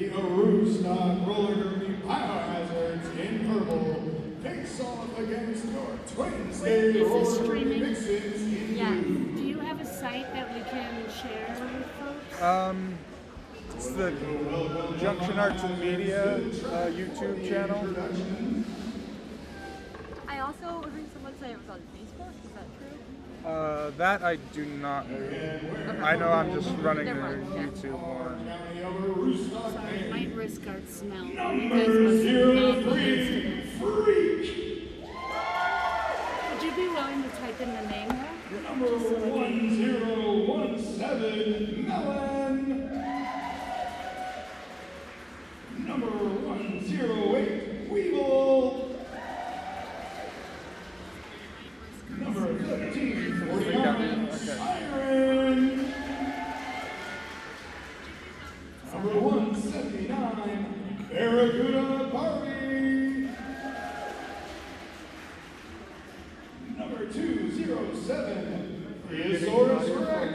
the Aroostook roller derby Biohazards in purple face off against your twin state roller derby Vixens in blue. Do you have a site that we can share with folks? It's the Junction Arts and Media YouTube channel. I also was reading someone say it was on Facebook. Is that true? That I do not know. I know I'm just running their YouTube more. Sorry, my wrist guard smell. You guys Number must 03, Freak. Would you be willing to type in the name though? Number 1017, Melon. Number 108, Weevil. Number 1349, Siren. Number 179, Barracuda Barbie. Number 207, Theosaurus Rex.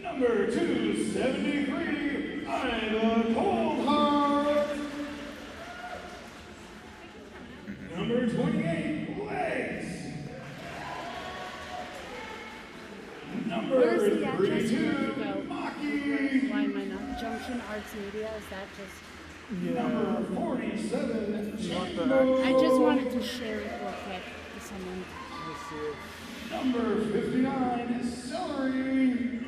Number 273, Ida Coldheart. Number 28, Legs. Number Where's the address 32, where you go? Maki. Why am I not? Junction Arts Media, is that just... Number 47, Jumbo. I just wanted to share it real quick with someone. Number 59, Celery.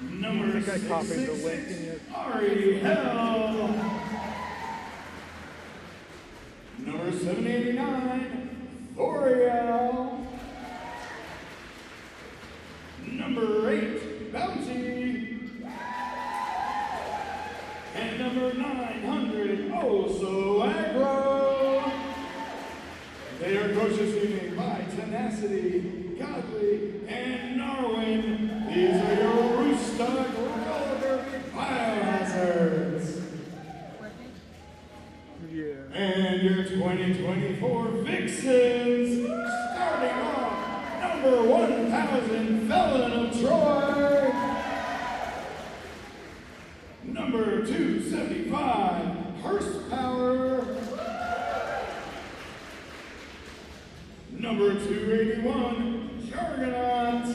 Number I think I copied the link in 666, your... Ari Hell. Number 789, Thoriel. Number 8, Bounty. And number 900, Oh So Aggro. They are coaches leading by Tenacity, Godly, and Norwin. These are your Aroostook roller derby Biohazards. Yeah. And your 2024 Vixens, starting off, number 1000, Felon of Troy. Number 275, Horsepower. Number 281, Jargonaut.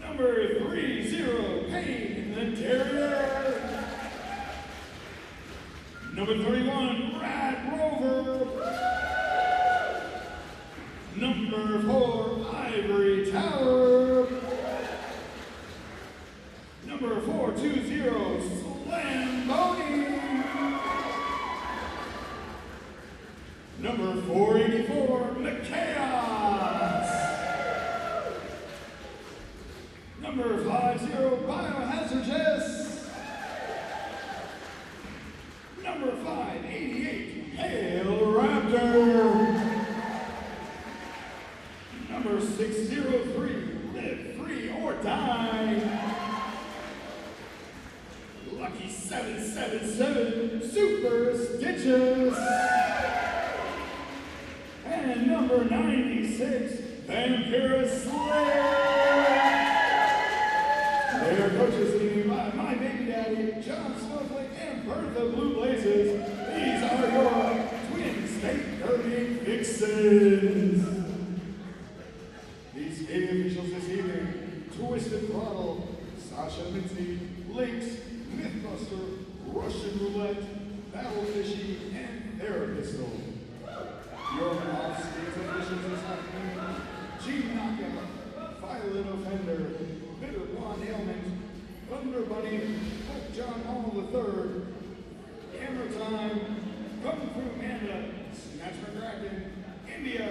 Number 30, Pain the Terrier. Number 31, Rad Rover. Number 4, Ivory Tower. Number 420, Slamboni. Number 484, McChaos. Number 50, Biohazards. Number 588, Hail Raptor. Number 603, Live Free or Die. Lucky 777, Super Stitches. And number 96, Vampira Slayer. They are coaches leading by my baby daddy, John Snowflake, and Bertha Blue Blazes. These are your Twin State Derby Vixens. These game officials this evening, Twisted Throttle, Sasha Mitzi, Lynx, Mythbuster, Russian Roulette, Battle Fishy, and Therapistol. Your off-stage officials this afternoon, Gene Knockout, Violet Offender, Bitter Blonde Ailment, Thunder Bunny, Pope John Hall III, Hammer Time, Kung Fu Panda, Snatch McCracken, India,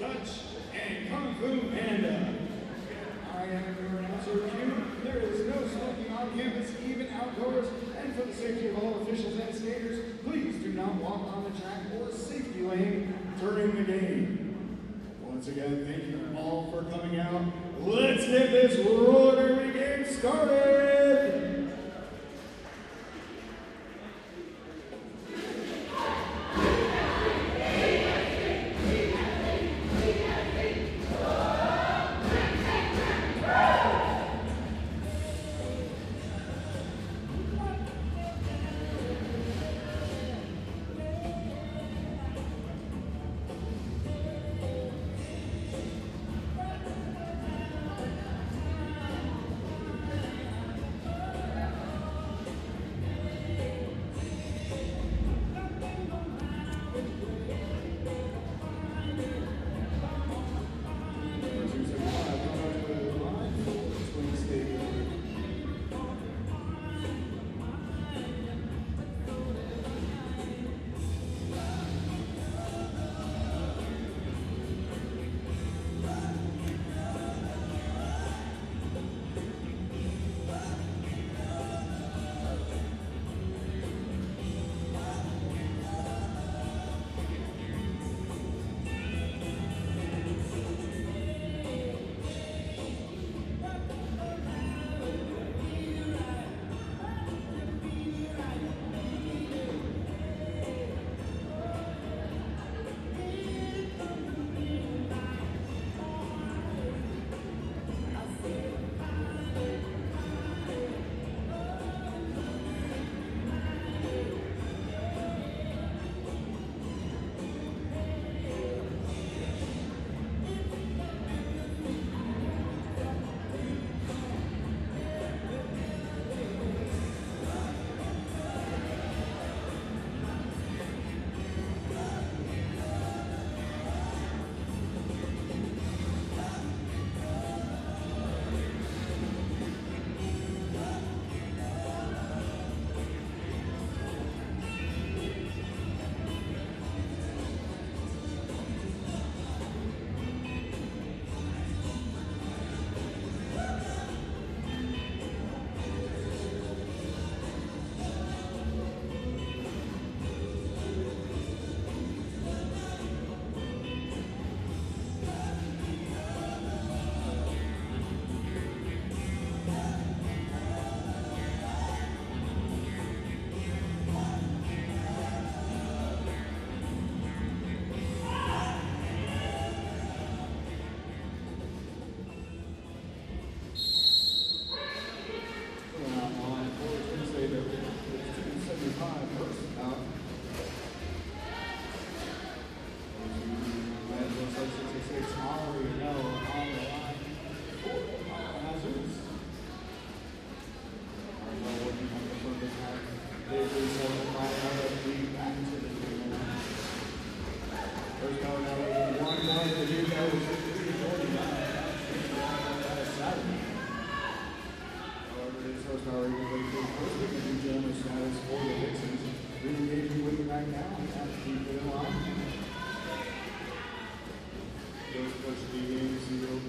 Dutch, and Kung Fu Panda. I am your announcer, Q. There is no smoking on campus, even outdoors, and for the safety of all officials and skaters, please do not walk on the track or safety lane during the game. Once again, thank you all for coming out. Let's get this roller derby game started!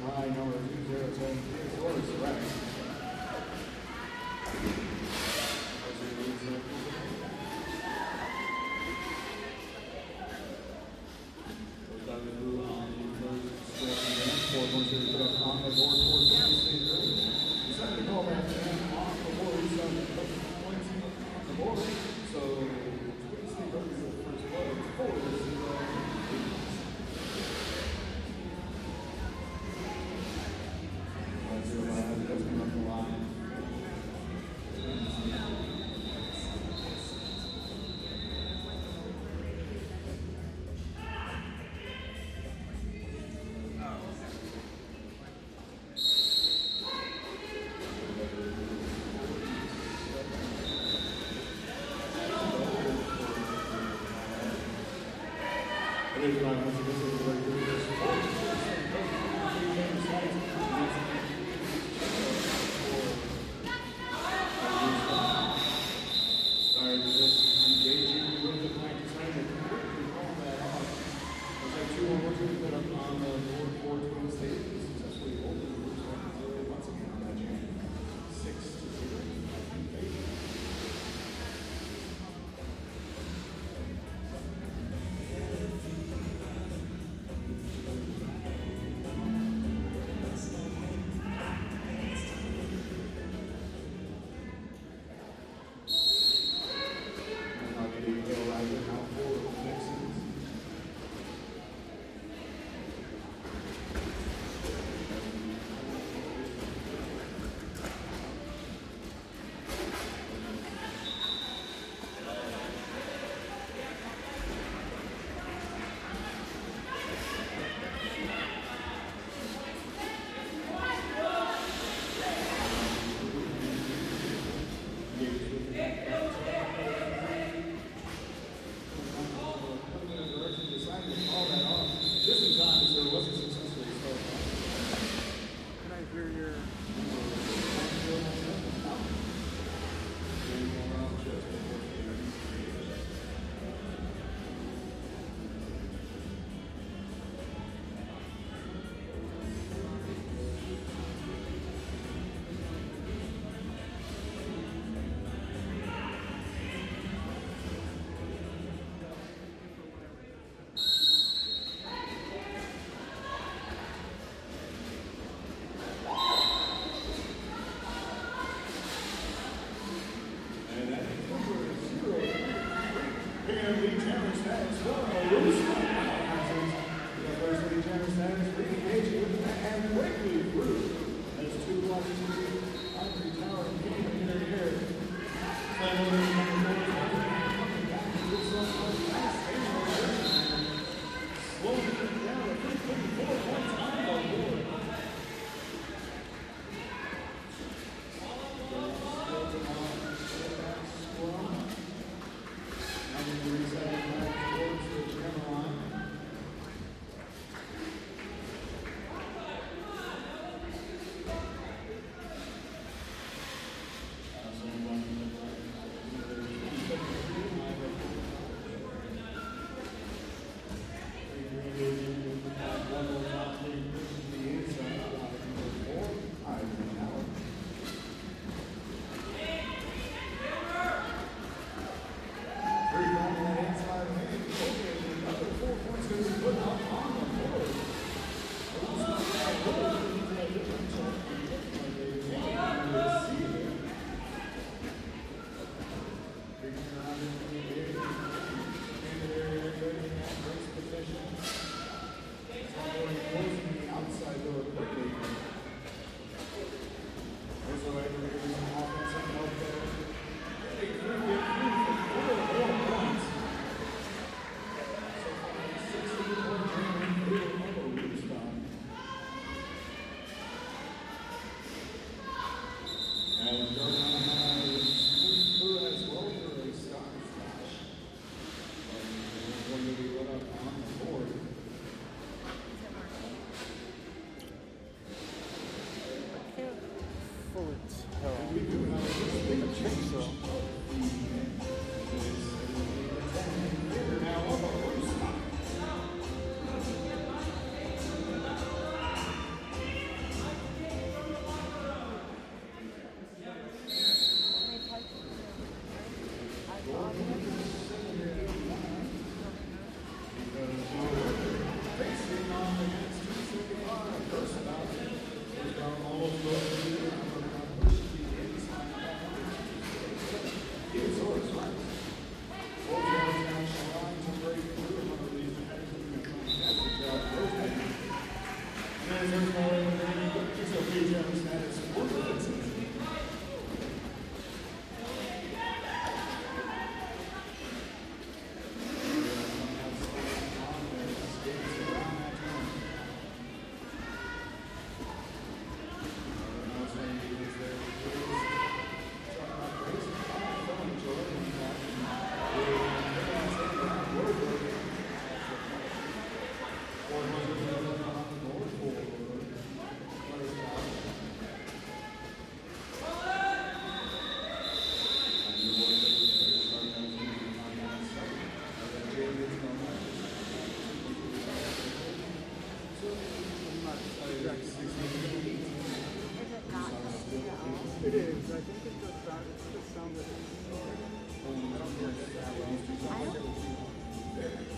high number 2010 Thesaurus Rex.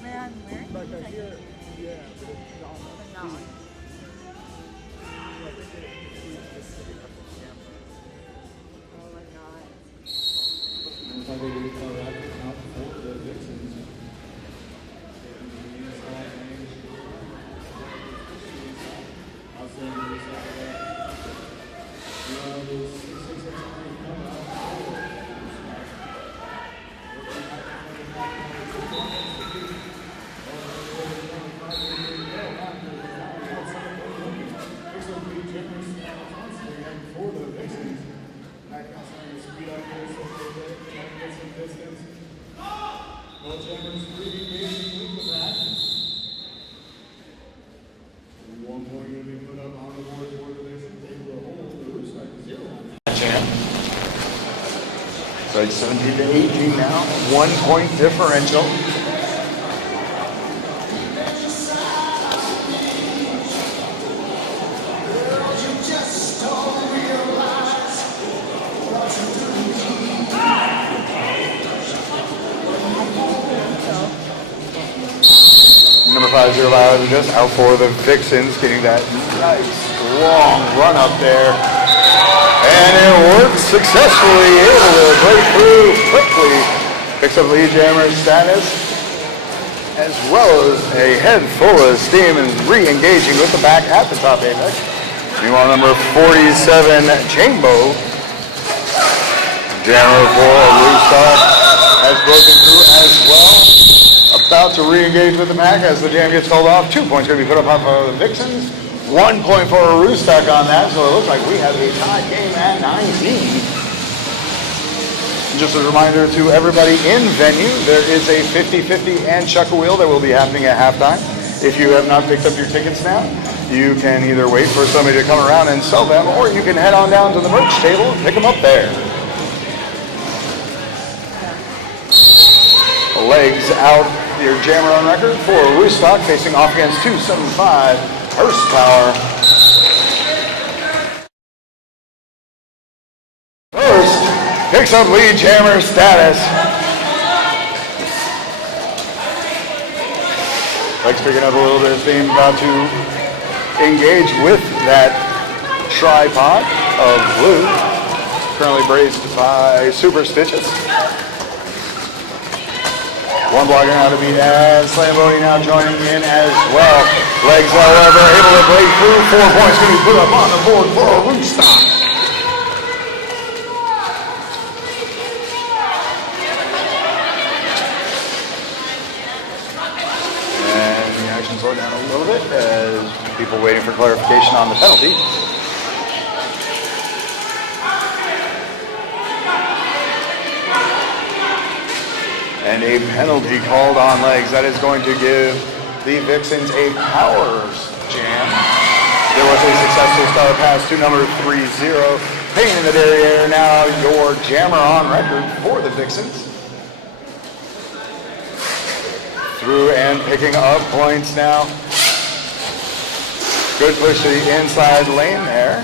Where I'm wearing? Like I hear, yeah, but it's not. But not on. Oh, like not. Out for the Vixens. For the Vixens, back outside the speed up here, so they can get some distance. Well, Jammers re-engaging with the back. 1 point going to be put up on the board for the Vixens. They will hold the Aroostook to 0. So it's 17 to 18 now, 1 point differential. Number 5, Biohazards just out for the Vixens, getting that nice long run up there. And it works successfully, able to break through quickly. Picks up lead jammer status, as well as a head full of steam and re-engaging with the back at the top apex. Meanwhile, number 47, Chambo, jammer for Aroostook, has broken through as well. About to re-engage with the pack as the jam gets held off. 2 points going to be put up for the Vixens. 1 point for Aroostook on that, so it looks like we have a tie game at 19. Just a reminder to everybody in venue, there is a 50-50 and chuck a wheel that will be happening at halftime. If you have not picked up your tickets now, you can either wait for somebody to come around and sell them, or you can head on down to the merch table and pick them up there. Legs out, your jammer on record for Aroostook, facing off against 275 horsepower. First picks up lead jammer status. Legs picking up a little bit of steam, about to engage with that tripod of blue, currently braced by Super Stitches. One blocker now to beat as Slambody now joining in as well. Legs, however, able to break through. 4 points going to be put up on the board for Aroostook. And the action slowed down a little bit as people waiting for clarification on the penalty. And a penalty called on legs. That is going to give the Vixens a powers jam. There was a successful star pass to number 30. Payne in the derriere now, your jammer on record for the Vixens. Through and picking up points now. Good push to the inside lane there.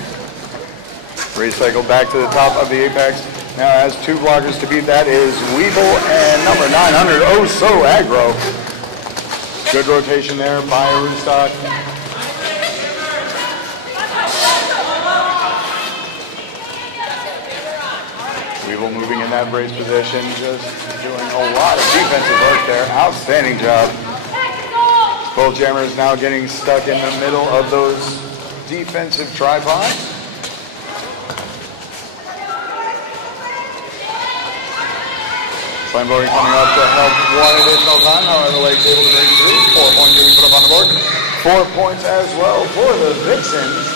Recycle back to the top of the apex. Now has 2 blockers to beat. That is Weeble and number 900, Oh So Aggro. Good rotation there by Aroostook. Weeble moving in that brace position, just doing a lot of defensive work there. Outstanding job. Both jammers now getting stuck in the middle of those defensive tripods. Slambody coming up to help one additional time. However, legs able to break through. 4 points going to be put up on the board. 4 points as well for the Vixens.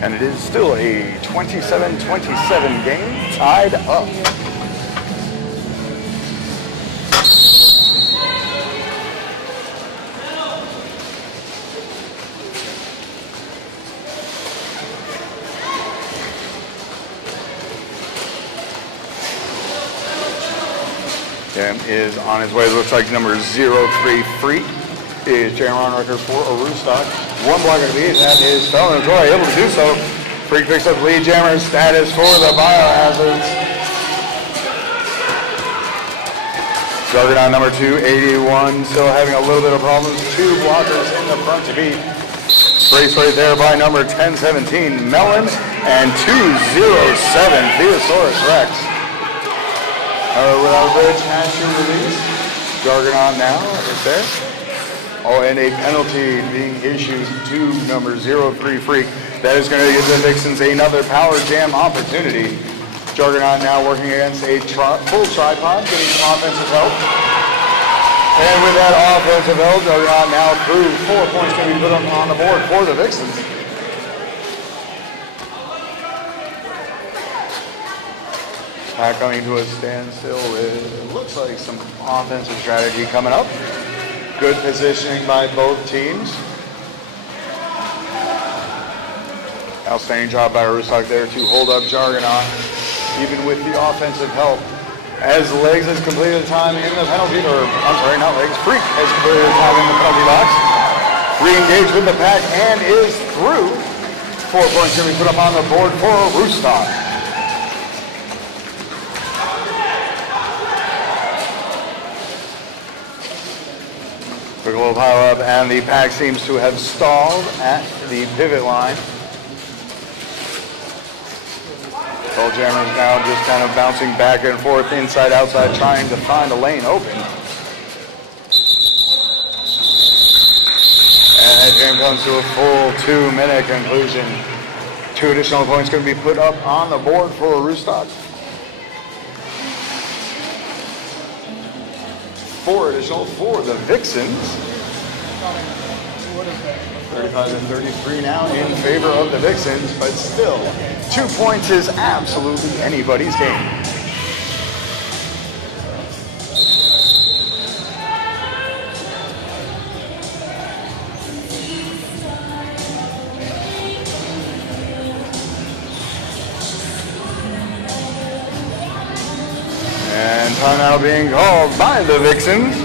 And it is still a 27-27 game, tied up. is on his way. It looks like number 03 Freak is jam on record for Aroostook. One block of the beat, that is Felon Troy, able to do so. Freak picks up lead jammer status for the Biohazards. Juggernaut number 281 still having a little bit of problems. Two blockers in the front to beat. Brace right there by number 1017 Melon and 207 Theosaurus Rex. Without a bridge, has to release. Juggernaut now is there. Oh, and a penalty being issued to number 03 Freak. That is going to give the Vixens another power jam opportunity. Juggernaut now working against a full tripod, getting some offensive help. And with that offensive help, Juggernaut now through 4 points going to be put on the board for the Vixens. Pack coming to a standstill with, looks like some offensive strategy coming up. Good positioning by both teams. Outstanding job by Aroostook there to hold up Juggernaut, even with the offensive help. As Legs has completed time in the penalty, or I'm sorry, not Legs, Freak has completed time in the penalty box. Re-engaged with the pack and is through. 4 points going to be put up on the board for Aroostook. Quick little pile up, and the pack seems to have stalled at the pivot line. Both jammers now just kind of bouncing back and forth, inside, outside, trying to find a lane open. And that jam comes to a full 2-minute conclusion. 2 additional points going to be put up on the board for Aroostook. 4 additional for the Vixens. 35 and 33 now in favor of the Vixens, but still, 2 points is absolutely anybody's game. And timeout being called by the Vixens.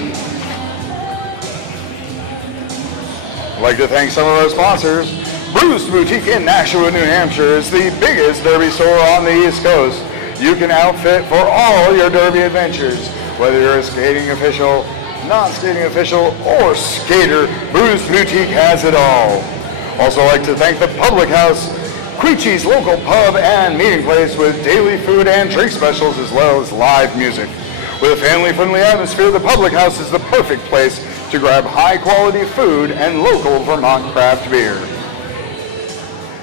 I'd like to thank some of our sponsors. Bruce Boutique in Nashua, New Hampshire is the biggest derby store on the East Coast. You can outfit for all your derby adventures. Whether you're a skating official, non-skating official, or skater, Bruce Boutique has it all. Also like to thank the Public House, Queechie's local pub and meeting place with daily food and drink specials as well as live music. With a family-friendly atmosphere, the Public House is the perfect place to grab high-quality food and local Vermont craft beer.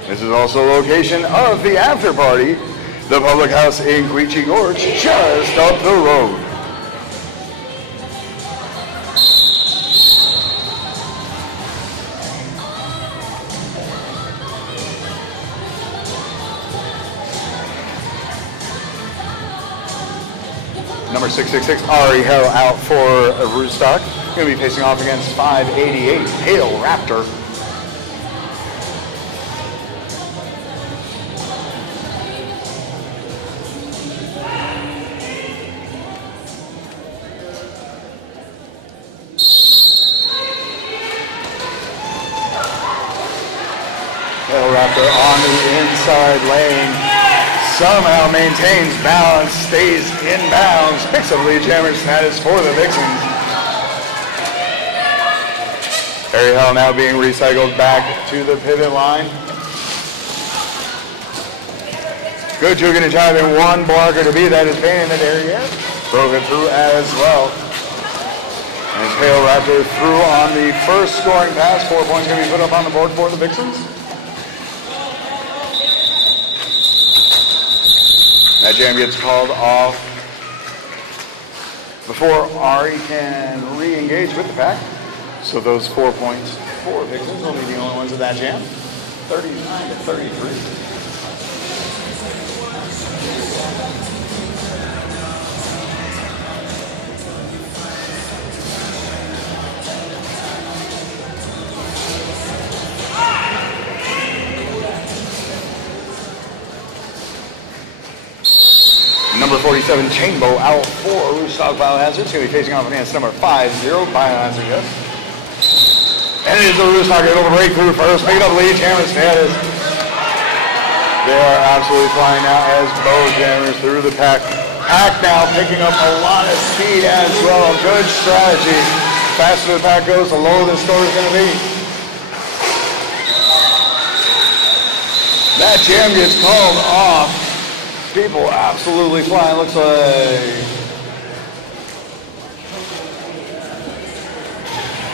This is also the location of the after party, the Public House in Queechee Gorge, just up the road. Number 666, Ari Hell out for Aroostook. Going to be facing off against 588, Pale Raptor. Pale Raptor on the inside lane. Somehow maintains balance, stays in bounds, picks up lead jammer status for the Vixens. Harry Hell now being recycled back to the pivot line. Good juking and jiving, one blocker to beat, that is Payne in the area. Broke it through as well. And Pale Raptor through on the first scoring pass. 4 points going to be put up on the board for the Vixens. That jam gets called off before Ari can re-engage with the pack. So those 4 points for Vixens will be the only ones of that jam. 39 to 33. Number 47, 7 Chainbow out for Aroostook Biohazards. Going to be facing off against number 50 Biohazard, yes. And it is Aroostook able to break through first, picking up lead. Jammers status. They are absolutely flying now as both jammers through the pack. Pack now picking up a lot of speed as well. Good strategy. Faster the pack goes, the lower the score is going to be. That jam gets called off. People absolutely flying. Looks like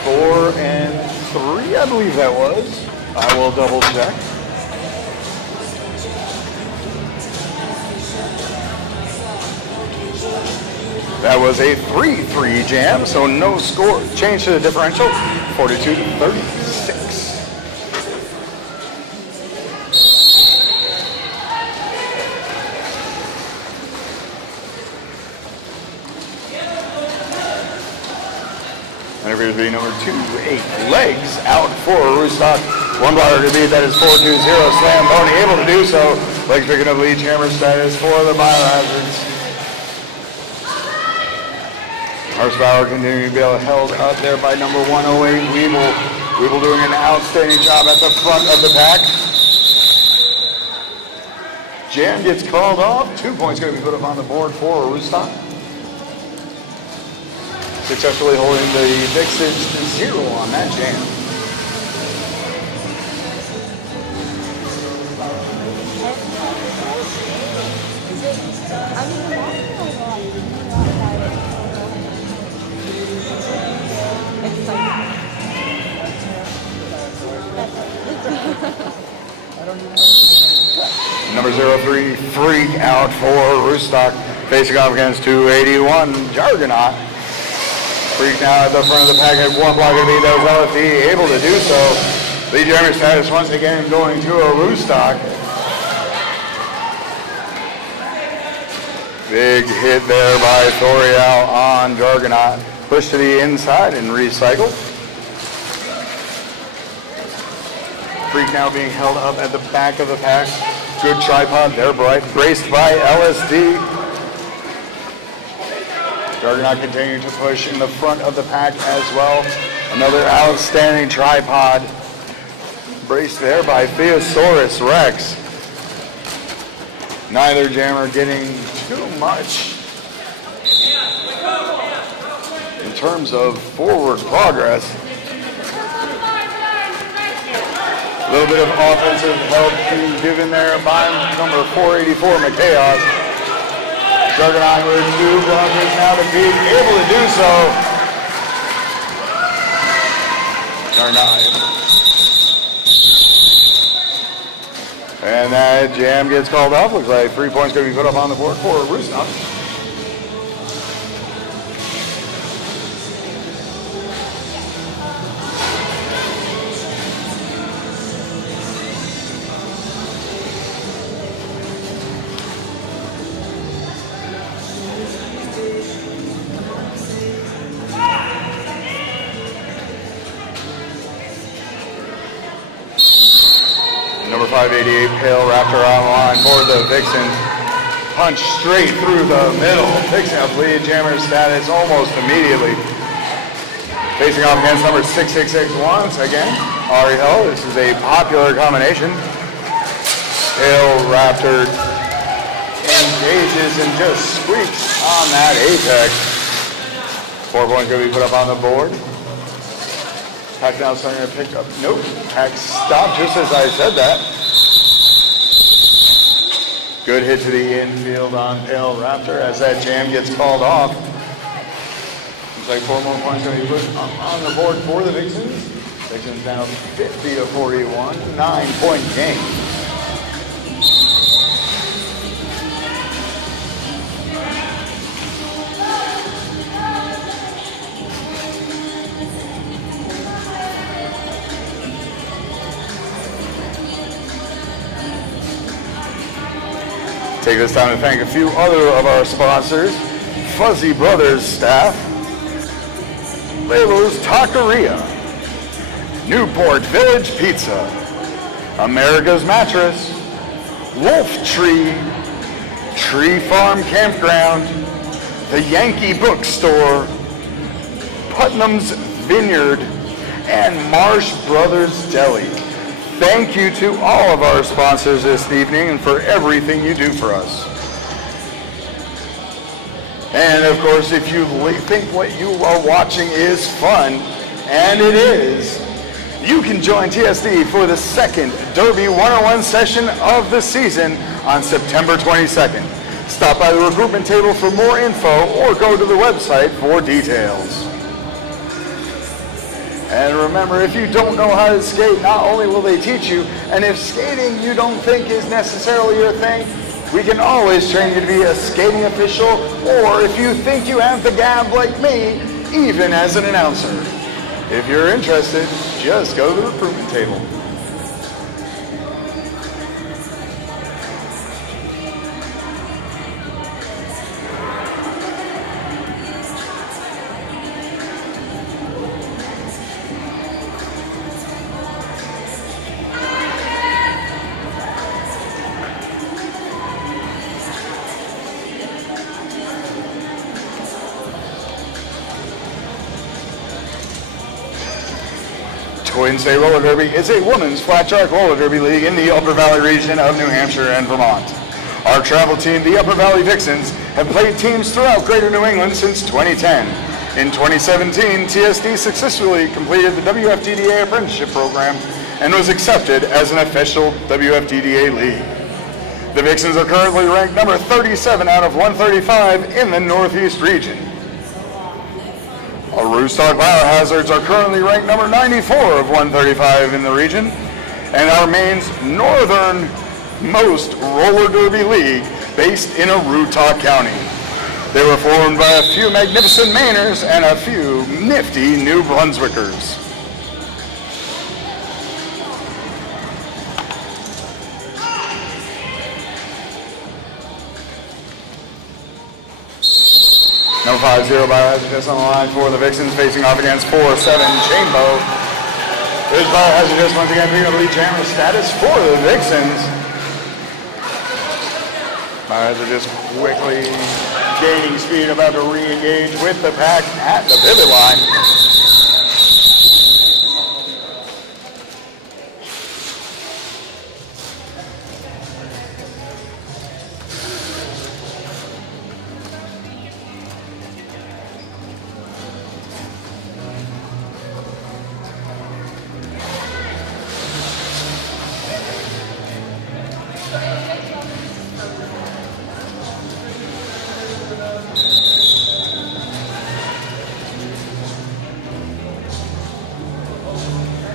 4 and 3, I believe that was. I will double check. That was a 3-3 jam, so no score. Change to the differential, 42-36. And it appears to be number 2-8 legs out for Aroostook. One blocker to beat, that is 4-2-0. Slam Pony able to do so. Legs picking up lead jammer status for the Biohazards. Horsepower continuing to be held up there by number 108, Weeble. Weeble doing an outstanding job at the front of the pack. Jam gets called off. 2 points going to be put up on the board for Aroostook. Successfully holding the Vixens to 0 on that jam. Number 03, Freak out for Aroostook. Facing off against 281, Jargonaut. Freak now at the front of the pack at 1 block of beat. That was LFD able to do so. Lead jammer status once again going to Aroostook. Big hit there by Thoriel on Jargonaut. Push to the inside and recycle. Freak now being held up at the back of the pack. Good tripod there, braced by LSD. Jargonaut continuing to push in the front of the pack as well. Another outstanding tripod. Braced there by Theosaurus Rex. Neither jammer getting too much in terms of forward progress. A little bit of offensive help being given there by number 484, McChaos. Jargonaut with 2 blockers now to beat, able to do so. Jargonaut. And that jam gets called off. Looks like 3 points going to be put up on the board for Aroostook. Number 588, Pale Raptor online for the Vixens. Punch straight through the middle. Vixen up lead jammer status almost immediately. Facing off against number 666 once again. Ariel, this is a popular combination. Pale Raptor engages and just squeaks on that apex. 4 points going to be put up on the board. Pack now starting to pick up. Nope. Pack stopped just as I said that. Good hit to the infield on Pale Raptor as that jam gets called off. Looks like 4 more points going to be put on the board for the Vixens. Vixens now 50-41, 9-point game. Take this time to thank a few other of our sponsors. Fuzzy Brothers staff, Lelo's Taqueria, Newport Village Pizza, America's Mattress, Wolf Tree, Tree Farm Campground, the Yankee Bookstore, Putnam's Vineyard, and Marsh Brothers Deli. Thank you to all of our sponsors this evening and for everything you do for us. And of course, if you think what you are watching is fun, and it is, you can join TSD for the second Derby 101 session of the season on September 22nd. Stop by the recruitment table for more info or go to the website for details. And remember, if you don't know how to skate, not only will they teach you, and if skating you don't think is necessarily your thing, we can always train you to be a skating official, or if you think you have the gab like me, even as an announcer. If you're interested, just go to the recruitment table. Twin State Roller Derby is a women's flat track roller derby league in the Upper Valley region of New Hampshire and Vermont. Our travel team, the Upper Valley Vixens, have played teams throughout Greater New England since 2010. In 2017, TSD successfully completed the WFTDA apprenticeship program and was accepted as an official WFTDA league. The Vixens are currently ranked number 37 out of 135 in the Northeast region. Aroostook Biohazards are currently ranked number 94 of 135 in the region, and our Maine's northernmost roller derby league based in Aroostook County. They were formed by a few magnificent Mainers and a few nifty New Brunswickers. No 5-0 Biohazardous on the line for the Vixens, facing off against 4-7 Chainbow. There's Biohazardous once again picking up lead jammer status for the Vixens. Biohazardous quickly gaining speed, about to re-engage with the pack at the pivot line.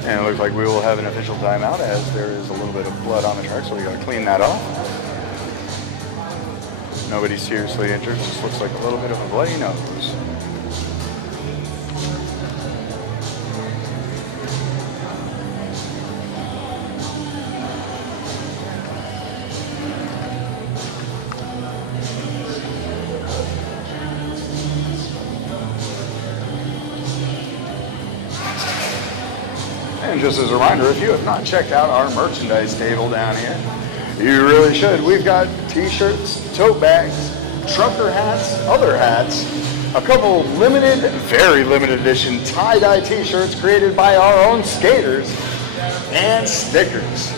And it looks like we will have an official timeout as there is a little bit of blood on the track, so we got to clean that off. Nobody's seriously injured, just looks like a little bit of a bloody nose. And just as a reminder, if you have not checked out our merchandise table down here, you really should. We've got t-shirts, tote bags, trucker hats, other hats, a couple limited, very limited edition tie-dye t-shirts created by our own skaters, and stickers.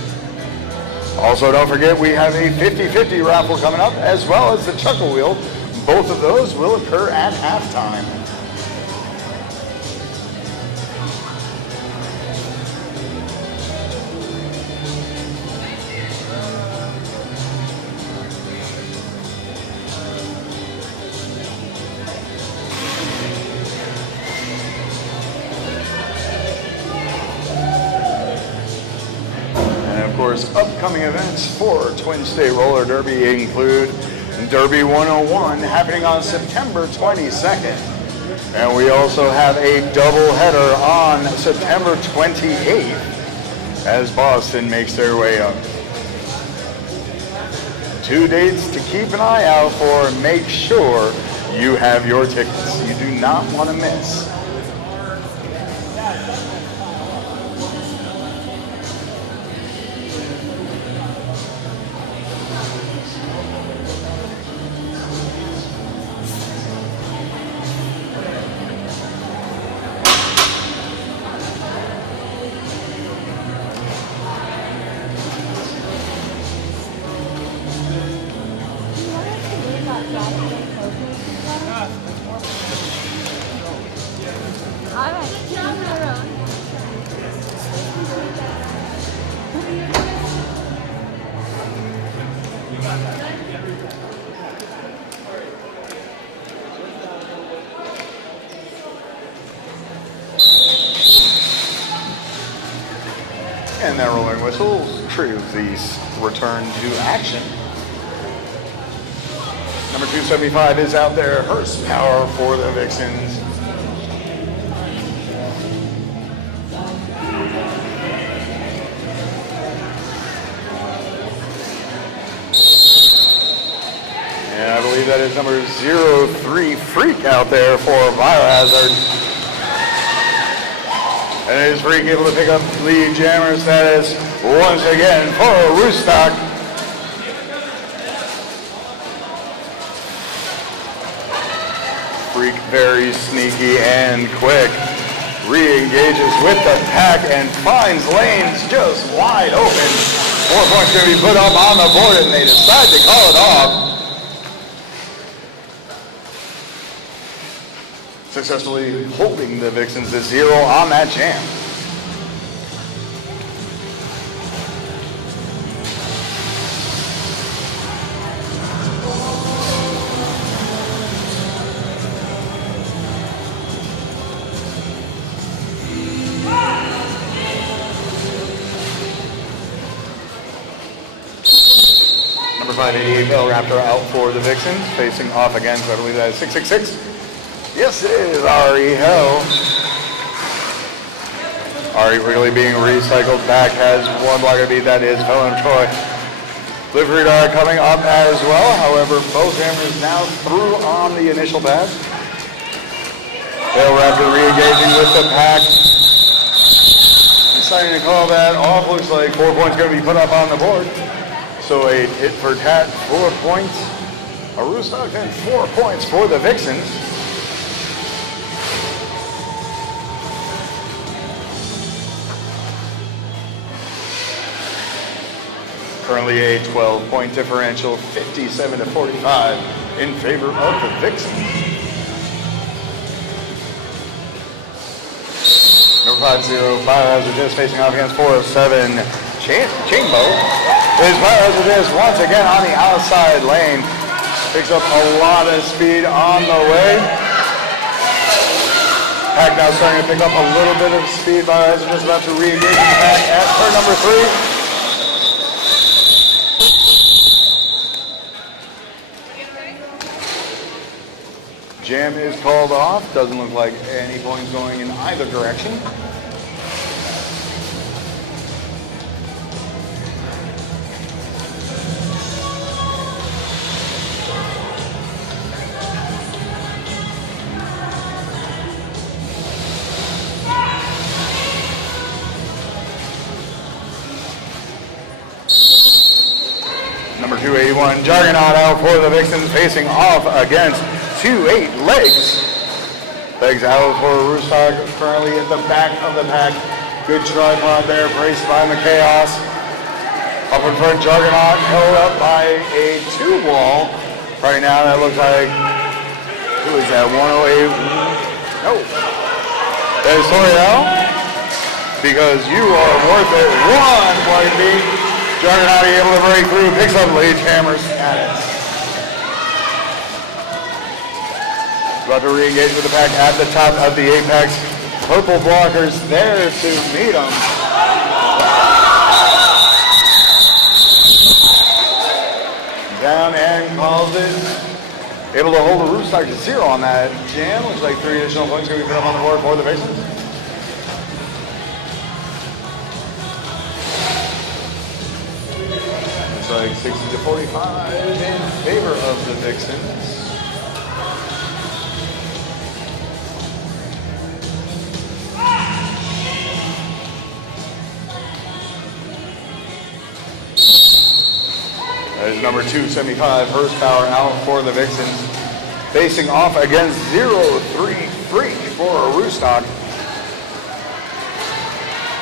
Also, don't forget we have a 50-50 raffle coming up, as well as the Chuckle Wheel. Both of those will occur at halftime. Of course, upcoming events for Twin State Roller Derby include Derby 101 happening on September 22nd. And we also have a doubleheader on September 28th as Boston makes their way up. 2 dates to keep an eye out for. Make sure you have your tickets. You do not want to miss. And that rolling whistle triggers the return to action. Number 275 is out there. Horsepower for the Vixens. And I believe that is number 03 Freak out there for Biohazards. And it is Freak able to pick up the jammer status once again for Aroostook. Freak very sneaky and quick. Re-engages with the pack and finds lanes just wide open. 4 points going to be put up on the board and they decide to call it off. Successfully holding the Vixens to 0 on that jam. Number 588 Bell Raptor out for the Vixens, facing off against, I believe that is 666. Yes, it is Ari Hell. Ari really being recycled back, has one blocker beat, that is Felon Troy. Livery Dart coming up as well, however, both hammers now through on the initial pass. Bell Raptor re-engaging with the pack. Deciding to call that off, looks like 4 points going to be put up on the board. So a hit for Tat, 4 points. Aroostook and 4 points for the Vixens. Currently a 12-point differential, 57-45 in favor of the Vixens. Number 50, Biohazards is facing off against 407 Chainbow. Is Biohazards once again on the outside lane. Picks up a lot of speed on the way. Pack now starting to pick up a little bit of speed. Biohazards about to re-engage the pack at turn number 3. Jam is called off. Doesn't look like any points going in either direction. Number 281, Juggernaut out for the Vixens, facing off against 2-8 Legs. Legs out for Aroostook, currently at the back of the pack. Good tripod there, braced by McChaos. Up in front, Juggernaut held up by a 2-wall. Right now, that looks like, who is that, 108? No. That is Toriel, because you are worth it. 1 point beat. Juggernaut able to break through, picks up Leech Hammer status. About to re-engage with the pack at the top of the apex. Purple blockers there to meet them. Down and calls it. Able to hold the Aroostook to 0 on that jam. Looks like 3 additional points going to be put up on the board for the Vixens. Looks like 60-45 in favor of the Vixens. That is number 275, Horsepower out for the Vixens. Facing off against 0-3 Freak for Aroostook.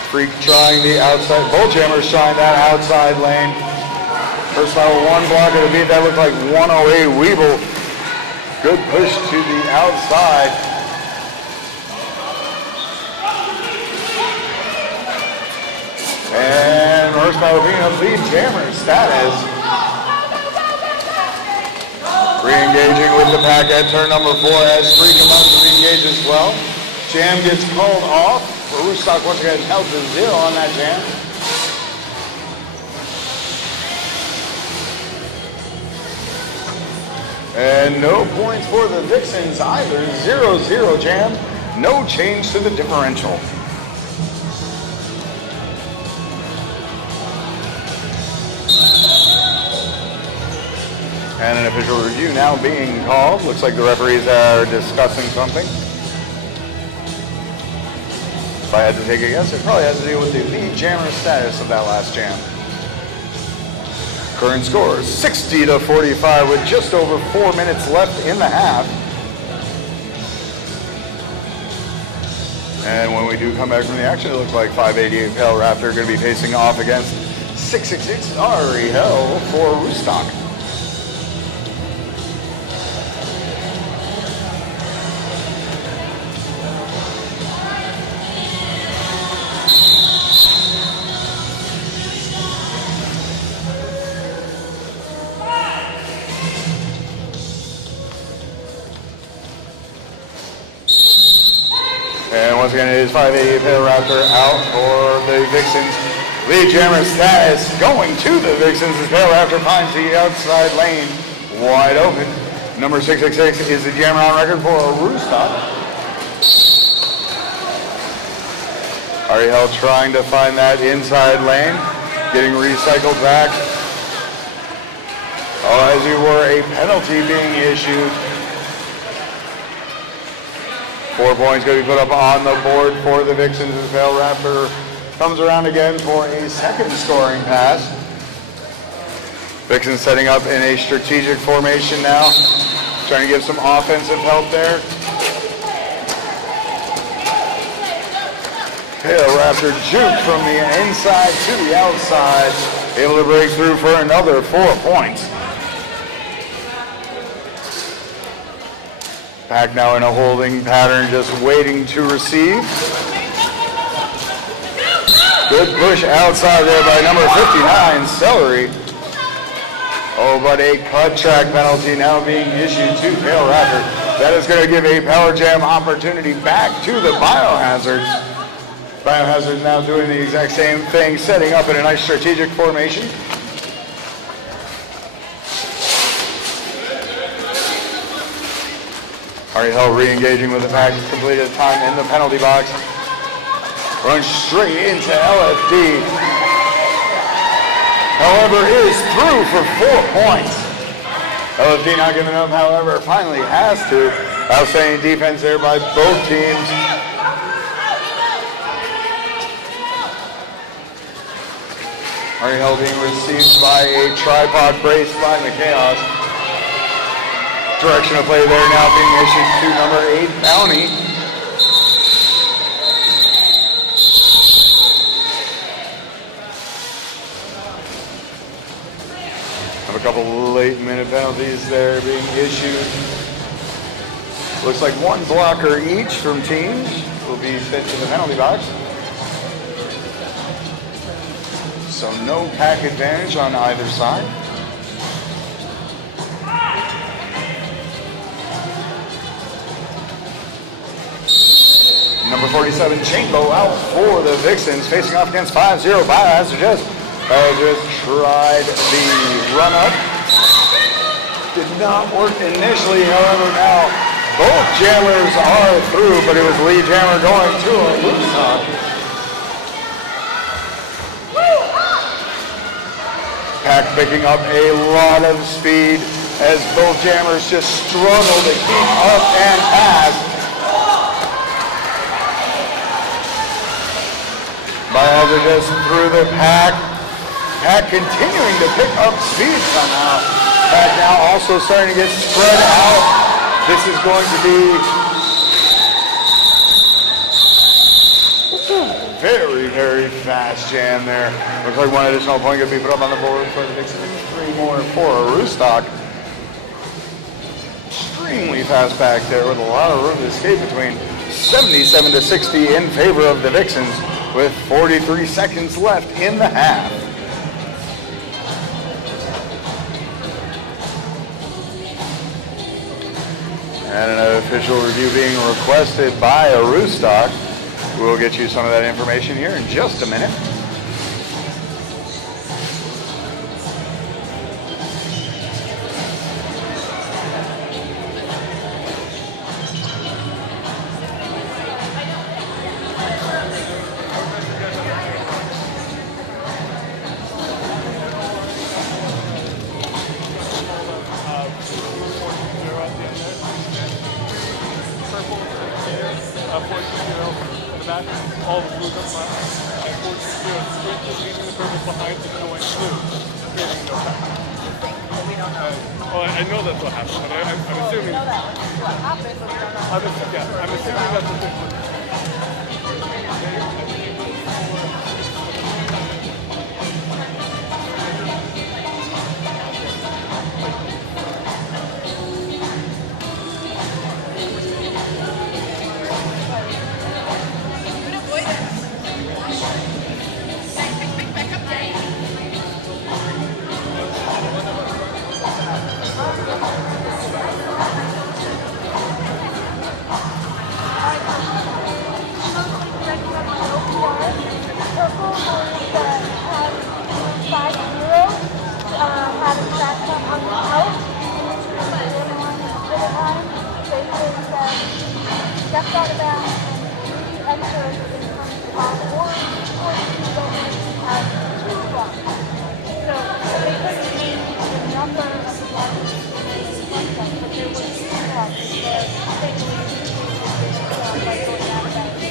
Freak trying the outside, both jammers trying that outside lane. Horsepower 1 blocker to beat, that looked like 108 Weeble. Good push to the outside. And Horsepower being up lead jammer status. Re-engaging with the pack at turn number 4 as Freak about to re-engage as well. Jam gets called off. Aroostook once again held to 0 on that jam. And no points for the Vixens either. 0-0 jam. No change to the differential. And an official review now being called. Looks like the referees are discussing something. If I had to take a guess, it probably has to do with the lead jammer status of that last jam. Current score 60-45 with just over 4 minutes left in the half. And when we do come back from the action, it looks like 588 Pale Raptor going to be facing off against 666 Ari Hell for Aroostook. And once again, it is 588 Pale Raptor out for the Vixens. Lead jammer status going to the Vixens as Pale Raptor finds the outside lane wide open. Number 666 is the jammer on record for Aroostook. Ariel trying to find that inside lane, getting recycled back. Oh, as you were, a penalty being issued. 4 points going to be put up on the board for the Vixens as Pale Raptor comes around again for a second scoring pass. Vixens setting up in a strategic formation now, trying to give some offensive help there. Pale Raptor juked from the inside to the outside, able to break through for another 4 points. Pack now in a holding pattern, just waiting to receive. Good push outside there by number 59, Celery. Oh, but a cut track penalty now being issued to Pale Raptor. That is going to give a power jam opportunity back to the Biohazards. Biohazards now doing the exact same thing, setting up in a nice strategic formation. Ari Hell re-engaging with the pack, completed time in the penalty box. Runs straight into LFD. However, is through for 4 points. LFD not giving up, however, finally has to. Outstanding defense there by both teams. Ari Hell being received by a tripod brace by McChaos. Direction of play there now being issued to number 8, Bounty. Have a couple late minute penalties there being issued. Looks like 1 blocker each from teams will be sent to the penalty box. So no pack advantage on either side. Number 47, Chainbow out for the Vixens, facing off against 5-0 Biohazards. Just tried the run-up. Did not work initially, however, now both jammers are through, but it was lead jammer going to Aroostook. Pack picking up a lot of speed as both jammers just struggle to keep up and pass. Biohazard just through the pack. Pack continuing to pick up speed somehow. Pack now also starting to get spread out. This is going to be very, very fast jam there. Looks like 1 additional point could be put up on the board for the Vixens. 3 more for Aroostook. Extremely fast back there with a lot of room to escape between. 77-60 in favor of the Vixens with 43 seconds left in the half. And an official review being requested by Aroostook. We'll get you some of that information here in just a minute. flat, all the blues are flat, and force you to sprint to leaving the purple behind and going blue, creating no path. We don't know. Well, I know that's what happened, but I'm assuming. We know that what happened, but we don't know. I'm assuming that's the thing. Purple ones that have 5 zeros have a scratch on the out, and the other ones that have basically said stepped out of bounds and re-entered in terms of or two that have 2 blocks. So they couldn't change the number of the blocks, but there were 2 blocks there. They believe by going out of bounds.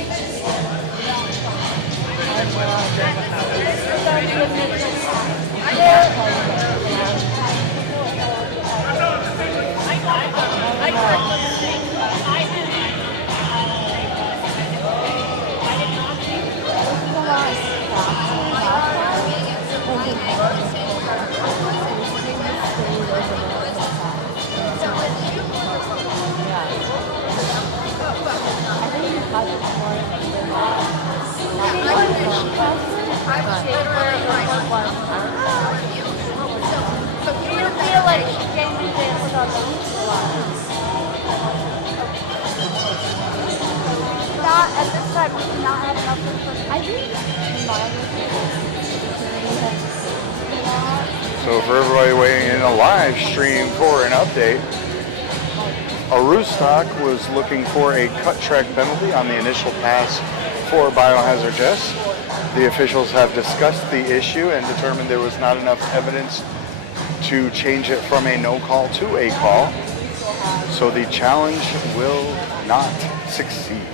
So do you feel like Jamie Dance was on the loose a lot? Not at this time, we do not have enough information. I think So for everybody waiting in a live stream for an update, Aroostook was looking for a cut track penalty on the initial pass for Biohazard Jess. The officials have discussed the issue and determined there was not enough evidence to change it from a no call to a call. So the challenge will not succeed.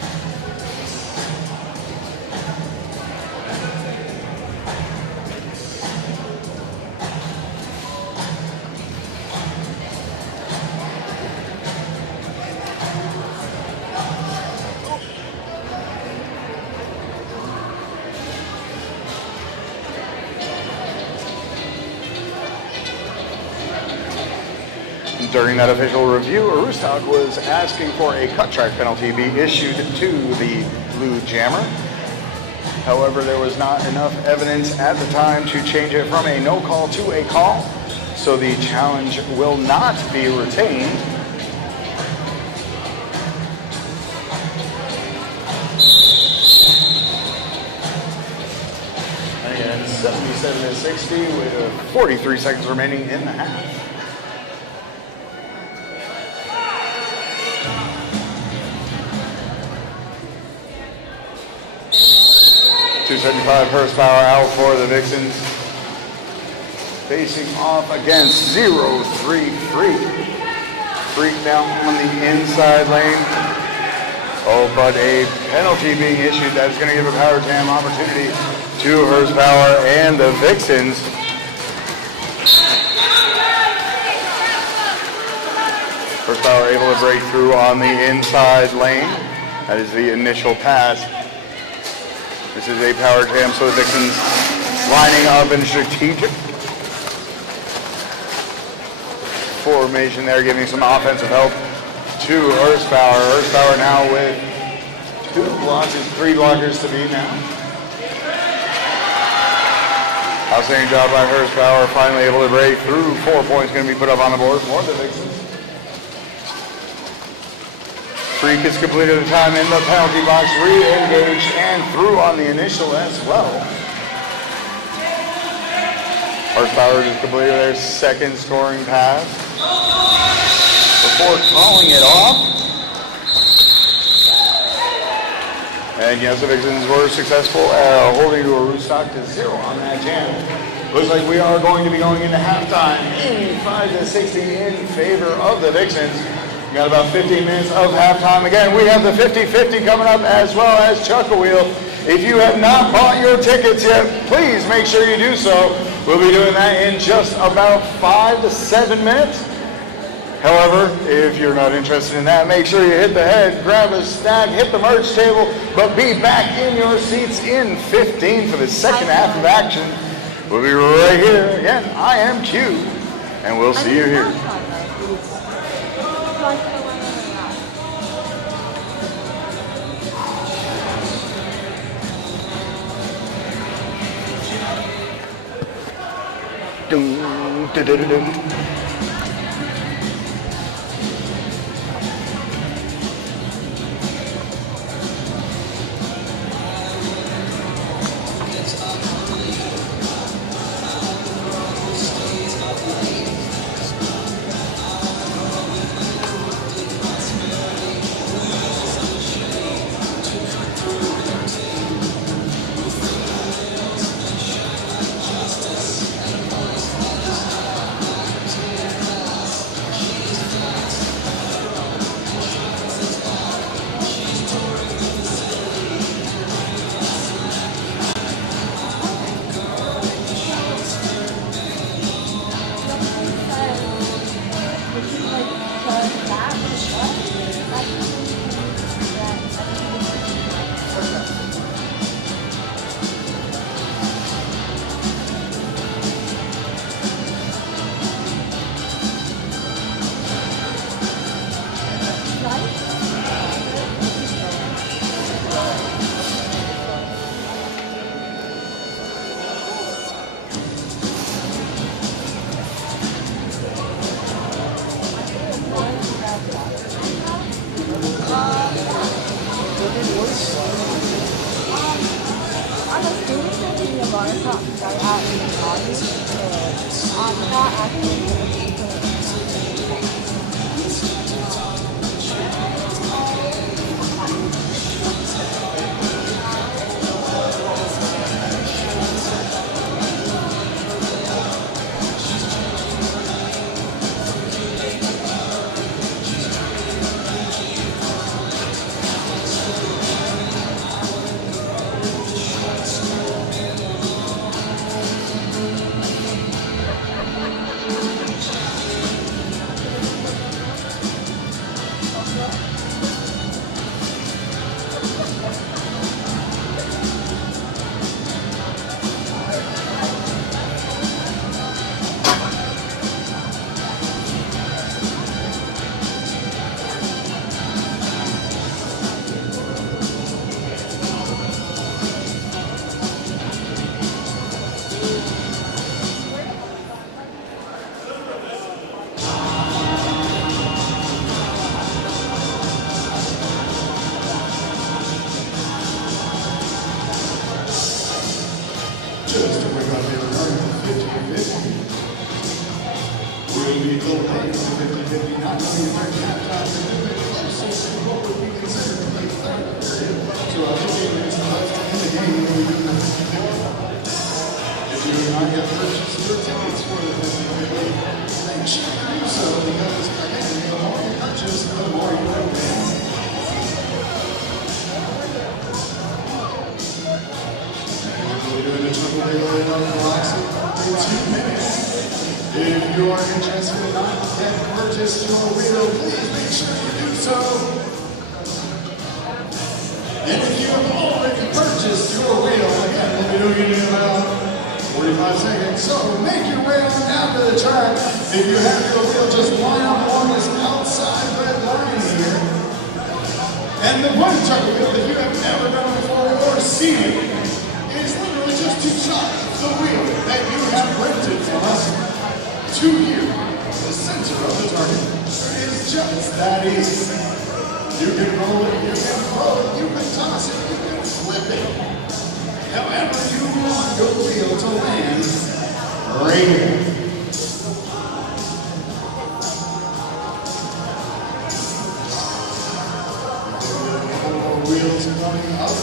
During that official review, Aroostook was asking for a cut track penalty be issued to the blue jammer. However, there was not enough evidence at the time to change it from a no call to a call, so the challenge will not be retained. And 77-60 with 43 seconds remaining in the half. 275 horsepower out for the Vixens. Facing off against 0-3 Freak. Freak now on the inside lane. Oh, but a penalty being issued that is going to give a power jam opportunity to Horsepower and the Vixens. Horsepower able to break through on the inside lane. That is the initial pass. This is a power jam, so the Vixens lining up in strategic formation there, giving some offensive help to Horsepower. Horsepower now with 2 blockers, 3 blockers to beat now. Outstanding job by Horsepower, finally able to break through. 4 points going to be put up on the board for the Vixens. Freak has completed the time in the penalty box, re-engaged and through on the initial as well. Horsepower just completed their second scoring pass before calling it off. And yes, the Vixens were successful holding to Aroostook to 0 on that jam. Looks like we are going to be going into halftime in 5-60 in favor of the Vixens. We got about 15 minutes of halftime. Again, we have the 50-50 coming up as well as Chuckle Wheel. If you have not bought your tickets yet, please make sure you do so. We'll be doing that in just about 5 to 7 minutes. However, if you're not interested in that, make sure you hit the head, grab a snack, hit the merch table, but be back in your seats in 15 for the second half of action. We'll be right here. Again, I am Q, and we'll see you here. Dum, da-da-da-dum. Just to bring up the return to 50-50. We'll be low paying for 50-50, not only during halftime, but doing it closest to what would be considered to be third period. So our 15 minutes left in the game when we do the 50-50. If you do not yet purchased your tickets for the 50-50, make sure you do so because, again, the more you purchase, the more you will pay. We're doing a triple wheel in approximately 2 minutes. If you are interested in not yet purchased your wheel, please make sure you do so. And if you have already purchased your wheel, again, we'll be doing it in about 45 seconds. So make your way on down to the track. If you have your wheel, just line up on this outside red line here. And the one chuckle wheel that you have never done before or seen is literally just to chuck the wheel that you have rented from us to you, the center of the target. It is just that easy. You can roll it, you can throw it, you can toss it, you can flip it. However you want your wheel to land right here. Wheels coming up.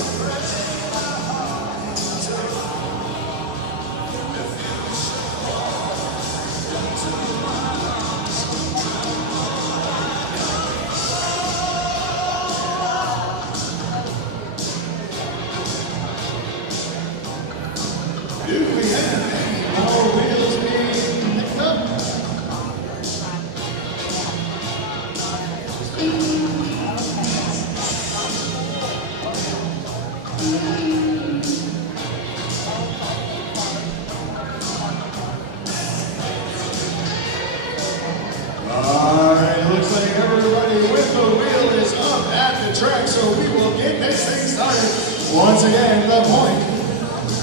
the wheel is up at the track, so we will get this thing started. Once again, the point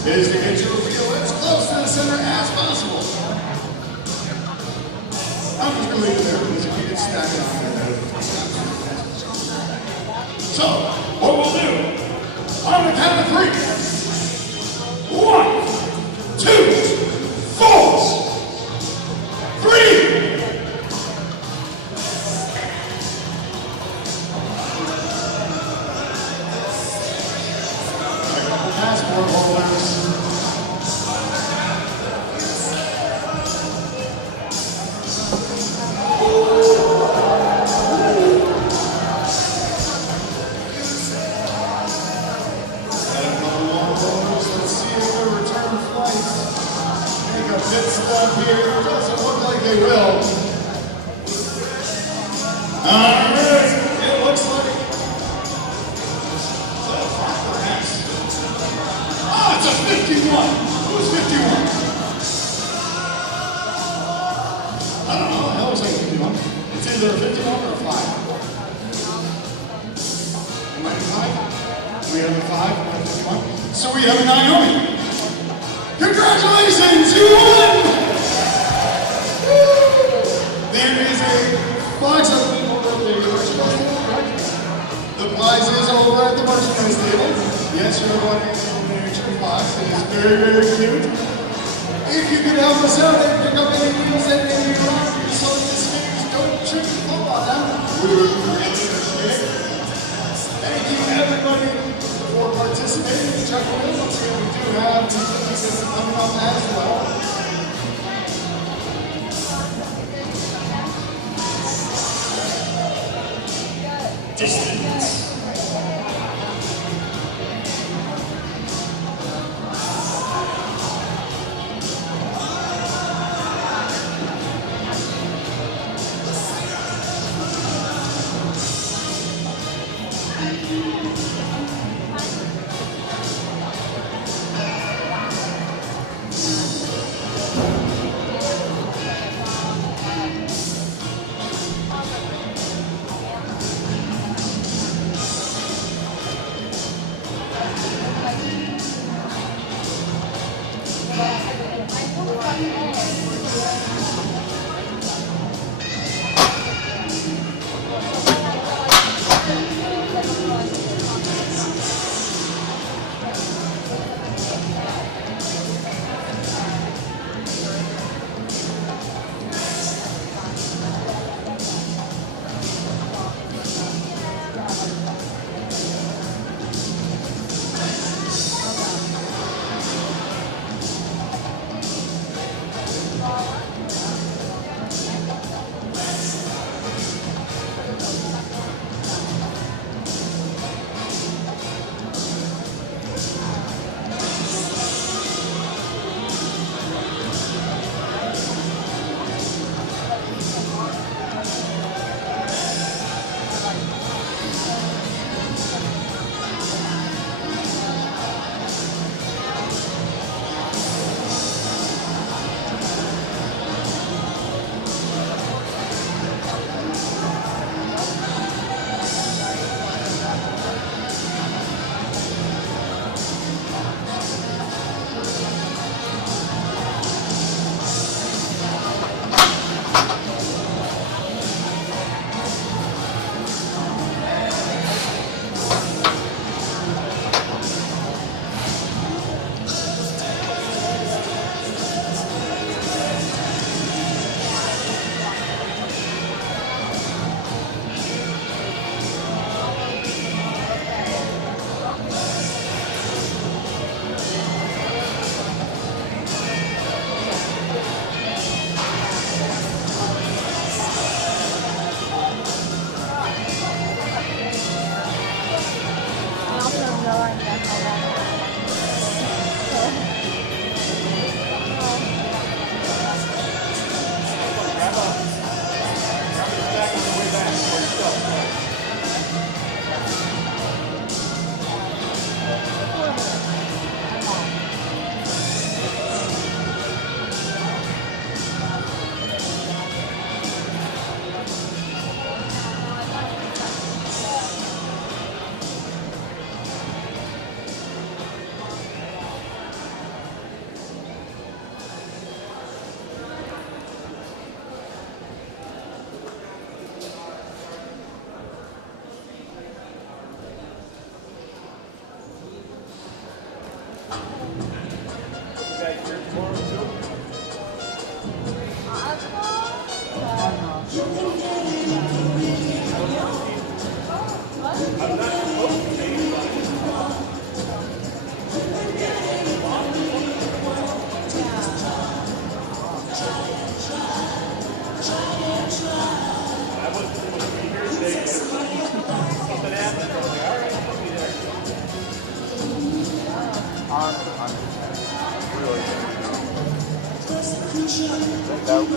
is to get your wheel as close to the center as possible. I'm just going to leave it there because if you get stacked on there, so, what we'll do, on the count of 3. 1, 2, 4, 3. Passport holders. Let's see if the return flights make a pit stop here. Doesn't look like they will. Alright, it looks like perhaps. Oh, it's a 51. Who's 51? I don't know. That looks like a 51. It's either a 51 or a 5. It might be 5. We have a 5, we have a 51. So we have a Naomi. Congratulations, you won! There is a box of over at the merchandise table, right? The prize is over at the merchandise table. Yes, you're going to get a miniature box. It is very, very cute. If you could help us out and pick up any wheels that may be around you so that the stickers don't trip and fall on them, we would really appreciate it. Thank you, everybody, for participating in Chuck Wheels. Once again, we do have certificates coming up as well. Distance.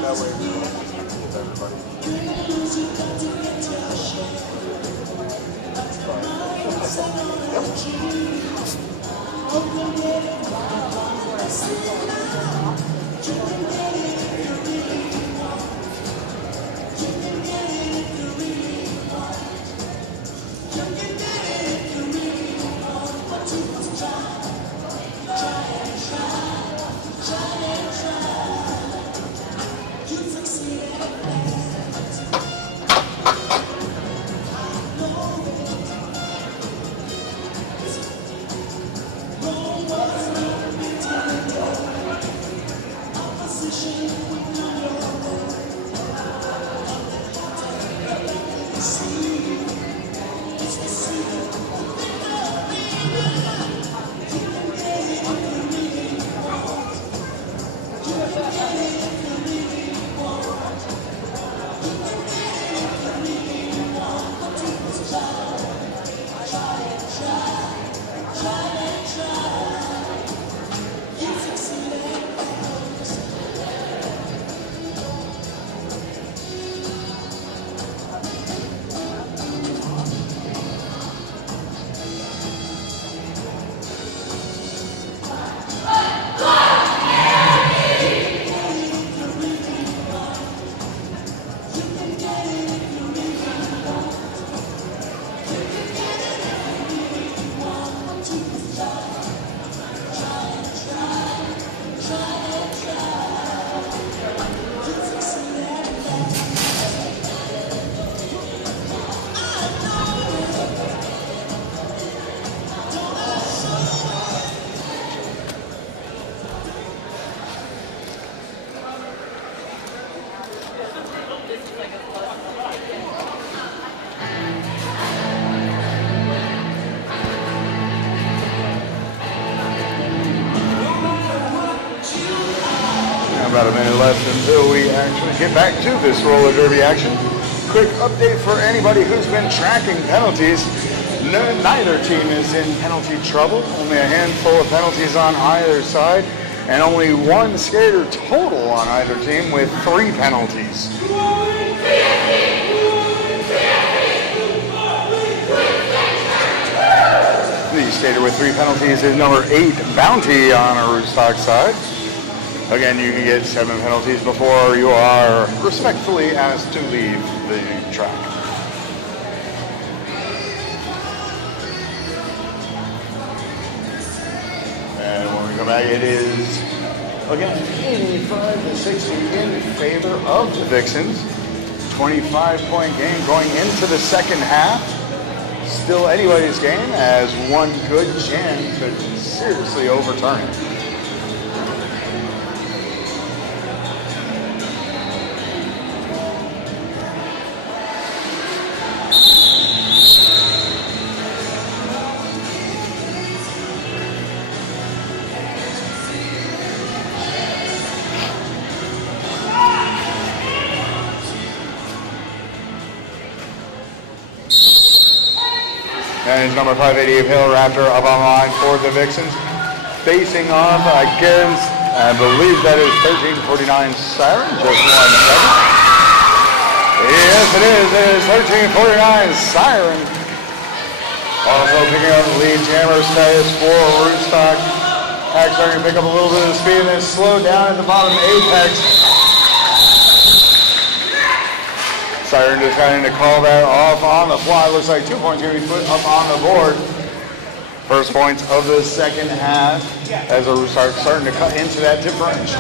That way we will give everybody. About a minute left until we actually get back to this roller derby action. Quick update for anybody who's been tracking penalties. Neither team is in penalty trouble. Only a handful of penalties on either side, and only one skater total on either team with 3 penalties. The skater with 3 penalties is number 8, Bounty, on Aroostook side. Again, you can get 7 penalties before you are respectfully asked to leave the track. And when we come back, it is, again, 85-60 in favor of the Vixens. 25-point game going into the second half. Still anybody's game, as one good chance could seriously overturn it. And it's number 580 Hill Raptor up on line for the Vixens. Facing off against, I believe that is 1349 Siren, just one second. Yes, it is. It is 1349 Siren. Also picking up the lead jammer status for Aroostook. Pack starting to pick up a little bit of speed and then slow down at the bottom apex. Siren just trying to call that off on the fly. Looks like 2 points going to be put up on the board. First points of the second half as Aroostook starting to cut into that differential.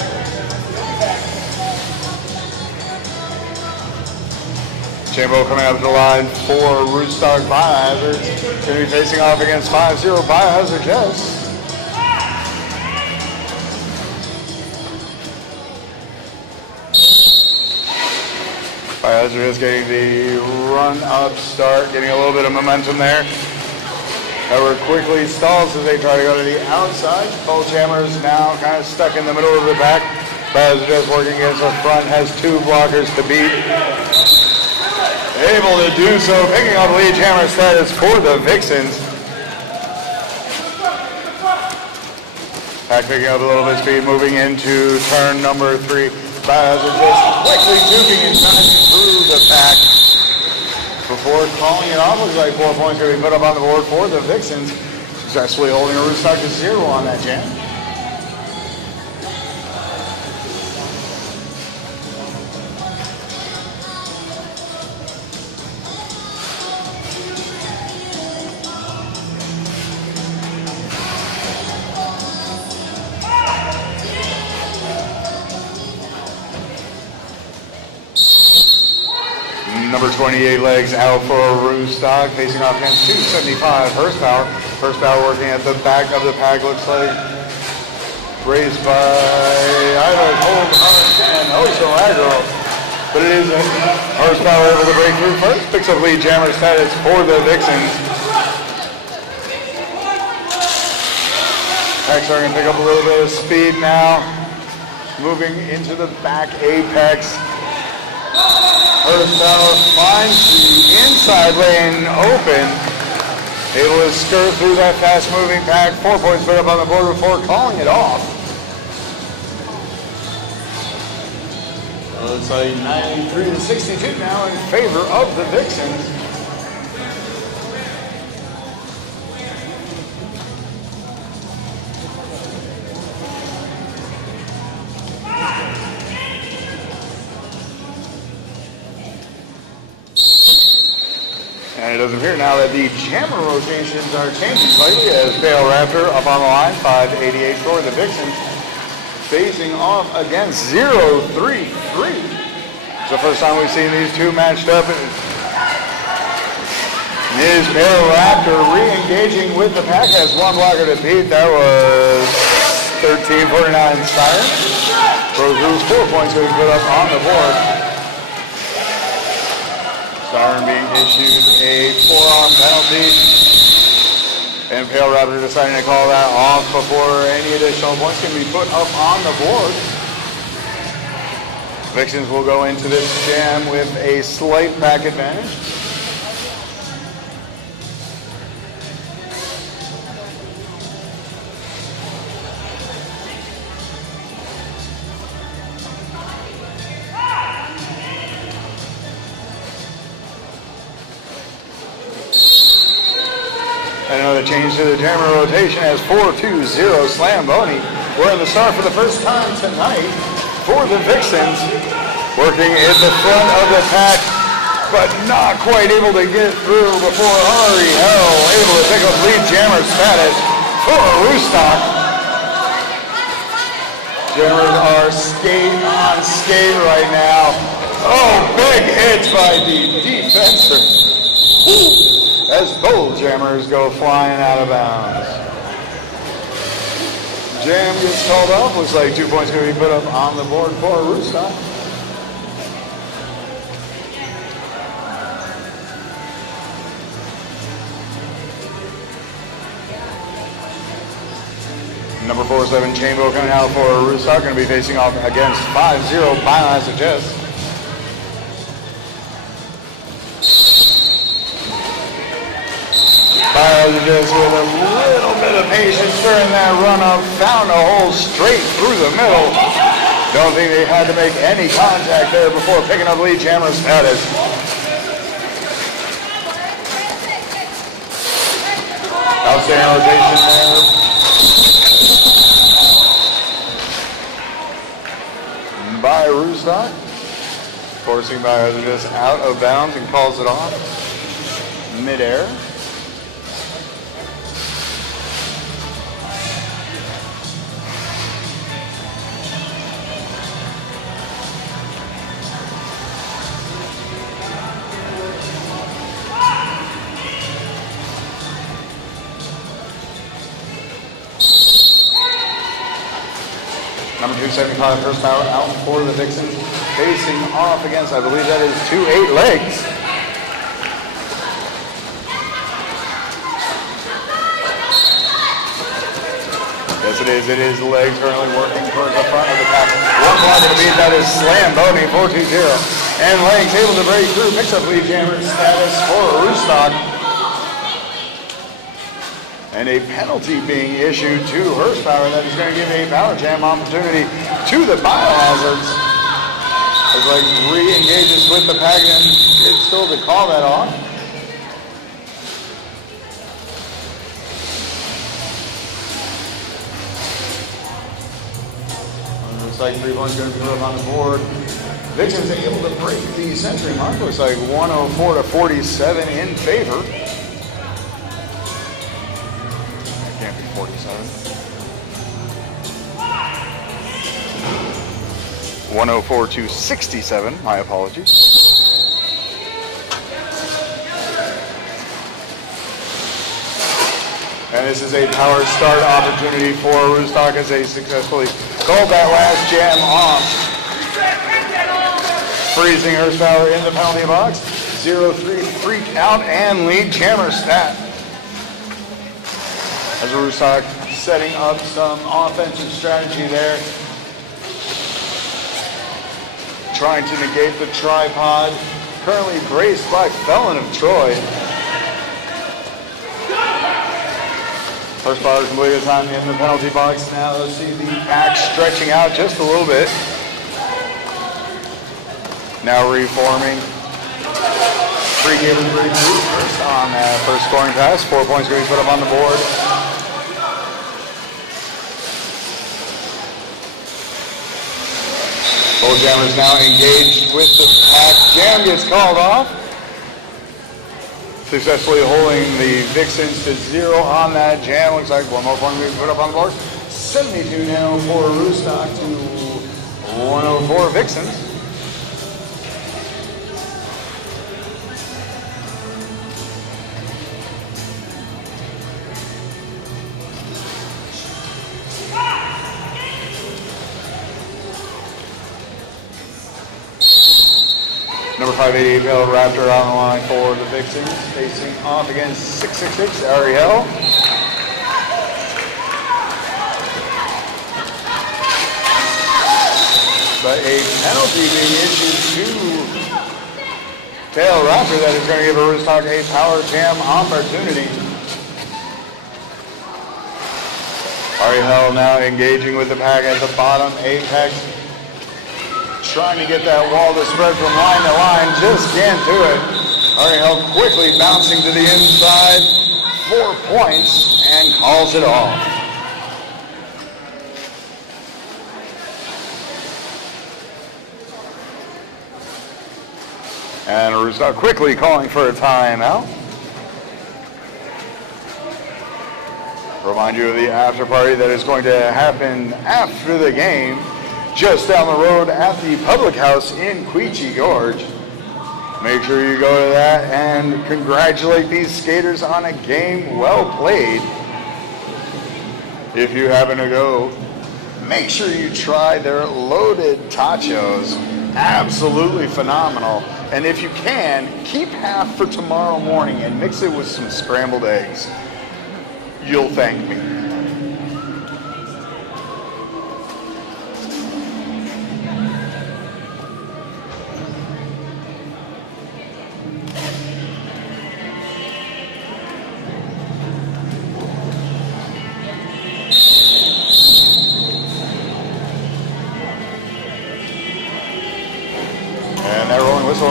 Chambo coming up to the line for Aroostook Biohazards. Going to be facing off against 5-0 Biohazards. Yes. Biohazards getting the run-up start, getting a little bit of momentum there. However, quickly stalls as they try to go to the outside. Both Jammers now kind of stuck in the middle of the pack. Biohazards working against the front, has 2 blockers to beat. Able to do so, picking up lead jammer status for the Vixens. Pack picking up a little bit of speed, moving into turn number 3. Biohazards just quickly duking and driving through the pack before calling it off. Looks like 4 points going to be put up on the board for the Vixens. Successfully holding Aroostook to 0 on that jam. Number 28 legs out for Aroostook, facing off against 275 horsepower. Horsepower working at the back of the pack, looks like. Raised by either Cold Heart and Oso Agro. But it is Horsepower able to break through first. Picks up lead jammer status for the Vixens. Pack starting to pick up a little bit of speed now. Moving into the back apex. Horsepower finds the inside lane open. Able to skirt through that fast-moving pack. 4 points put up on the board before calling it off. Looks like 93 to 62 now in favor of the Vixens. And it does appear now that the jammer rotations are changing slightly as Bale Raptor up on the line, 588 for the Vixens, facing off against 0-3-3. It's the first time we've seen these two matched up. Is Bale Raptor re-engaging with the pack, has 1 blocker to beat. That was 1349 Siren. Rose Rules 4 points going to put up on the board. Siren being issued a 4-arm penalty. And Pale Raptor deciding to call that off before any additional points can be put up on the board. Vixens will go into this jam with a slight pack advantage. Another change to the jammer rotation as 4-2-0 Slam Boney. We're in the start for the first time tonight for the Vixens. Working in the front of the pack, but not quite able to get through before Ari Hell able to pick up lead jammer status for Aroostook. Jammers are skate on skate right now. Oh, big hits by the defenser. As both jammers go flying out of bounds. Jam gets called off. Looks like 2 points going to be put up on the board for Aroostook. Number 47 Chambo coming out for Aroostook, going to be facing off against 5-0 Biohazards. Biohazards with a little bit of patience during that run-up, found a hole straight through the middle. Don't think they had to make any contact there before picking up lead jammer status. Outstanding rotation there by Aroostook. Forcing Biohazards out of bounds and calls it off mid-air. Number 275 horsepower out for the Vixens. facing off against, I believe that is 2 8 legs. Yes, it is. It is the legs currently working towards the front of the pack. One block to beat, that is Slam Boney, 4-2-0. And legs able to break through, picks up lead jammer status for Aroostook. And a penalty being issued to Horsepower that is going to give a power jam opportunity to the Biohazards. As legs re-engages with the pack and it's still to call that off. Looks like 3 points going to be put up on the board. Vixens able to break the century mark. Looks like 104-47 in favor. That can't be 47. 104-67. My apologies. And this is a power start opportunity for Aroostook as they successfully called that last jam off. Freezing Horsepower in the penalty box. 0-3 freak out and lead jammer stat. As Aroostook setting up some offensive strategy there. Trying to negate the tripod. Currently braced by Felon of Troy. Horsepower completed time in the penalty box. Now let's see the pack stretching out just a little bit. Now reforming. Free game and breakthrough first on that first scoring pass. 4 points going to be put up on the board. Both jammers now engaged with the pack. Jam gets called off. Successfully holding the Vixens to 0 on that jam. Looks like 1 more point we put up on the board. 72 now for Aroostook to 104 Vixens. Number 588 Pale Raptor on the line for the Vixens, facing off against 666 Ariel. But a penalty being issued to Pale Raptor that is going to give Aroostook a power jam opportunity. Ariel now engaging with the pack at the bottom apex. Trying to get that wall to spread from line to line, just can't do it. Ariel quickly bouncing to the inside, 4 points, and calls it off. And Aroostook quickly calling for a timeout. Remind you of the after party that is going to happen after the game. Just down the road at the Public House in Quechee Gorge. Make sure you go to that and congratulate these skaters on a game well played. If you happen to go, make sure you try their loaded tachos. Absolutely phenomenal. And if you can, keep half for tomorrow morning and mix it with some scrambled eggs. You'll thank me.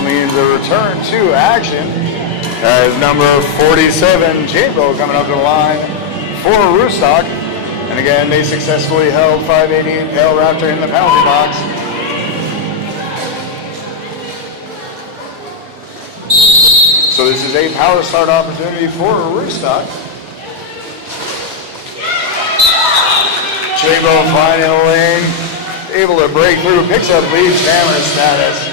Means a return to action as number 47 J-Bo coming up to the line for Aroostook. And again, they successfully held 588 Pale Raptor in the penalty box. So this is a power start opportunity for Aroostook. J-Bo finding a lane, able to break through, picks up lead jammer status.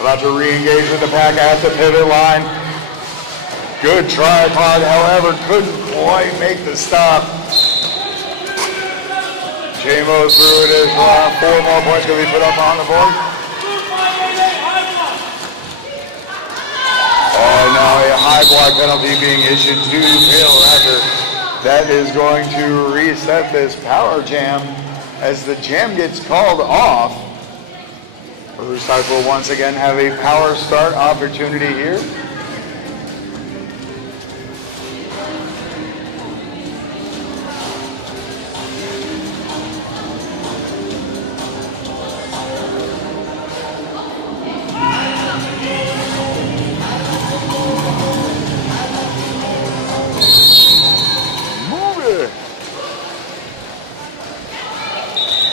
About to re-engage with the pack at the pivot line. Good tripod, however, couldn't quite make the stop. J-Mo through it as well. 4 more points going to be put up on the board. And now a high block penalty being issued to Pale Raptor. That is going to reset this power jam as the jam gets called off. Aroostook will once again have a power start opportunity here.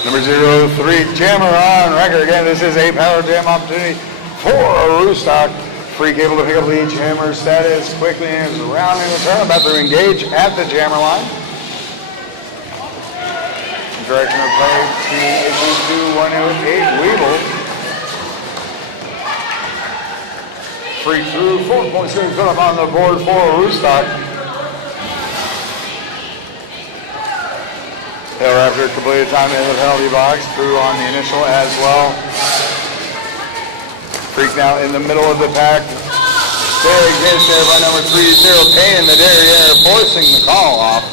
Number 03, Jammer on record. Again, this is a power jam opportunity for Aroostook. Free cable to pick up lead jammer status quickly and is rounding the turn. About to engage at the jammer line. Direction of play to issue to 108 Weevil. Free through, 4 points going to put up on the board for Aroostook. After completed time in the penalty box, through on the initial as well. Freak now in the middle of the pack. Big hit there by number 30, Payne in the derriere, forcing the call off.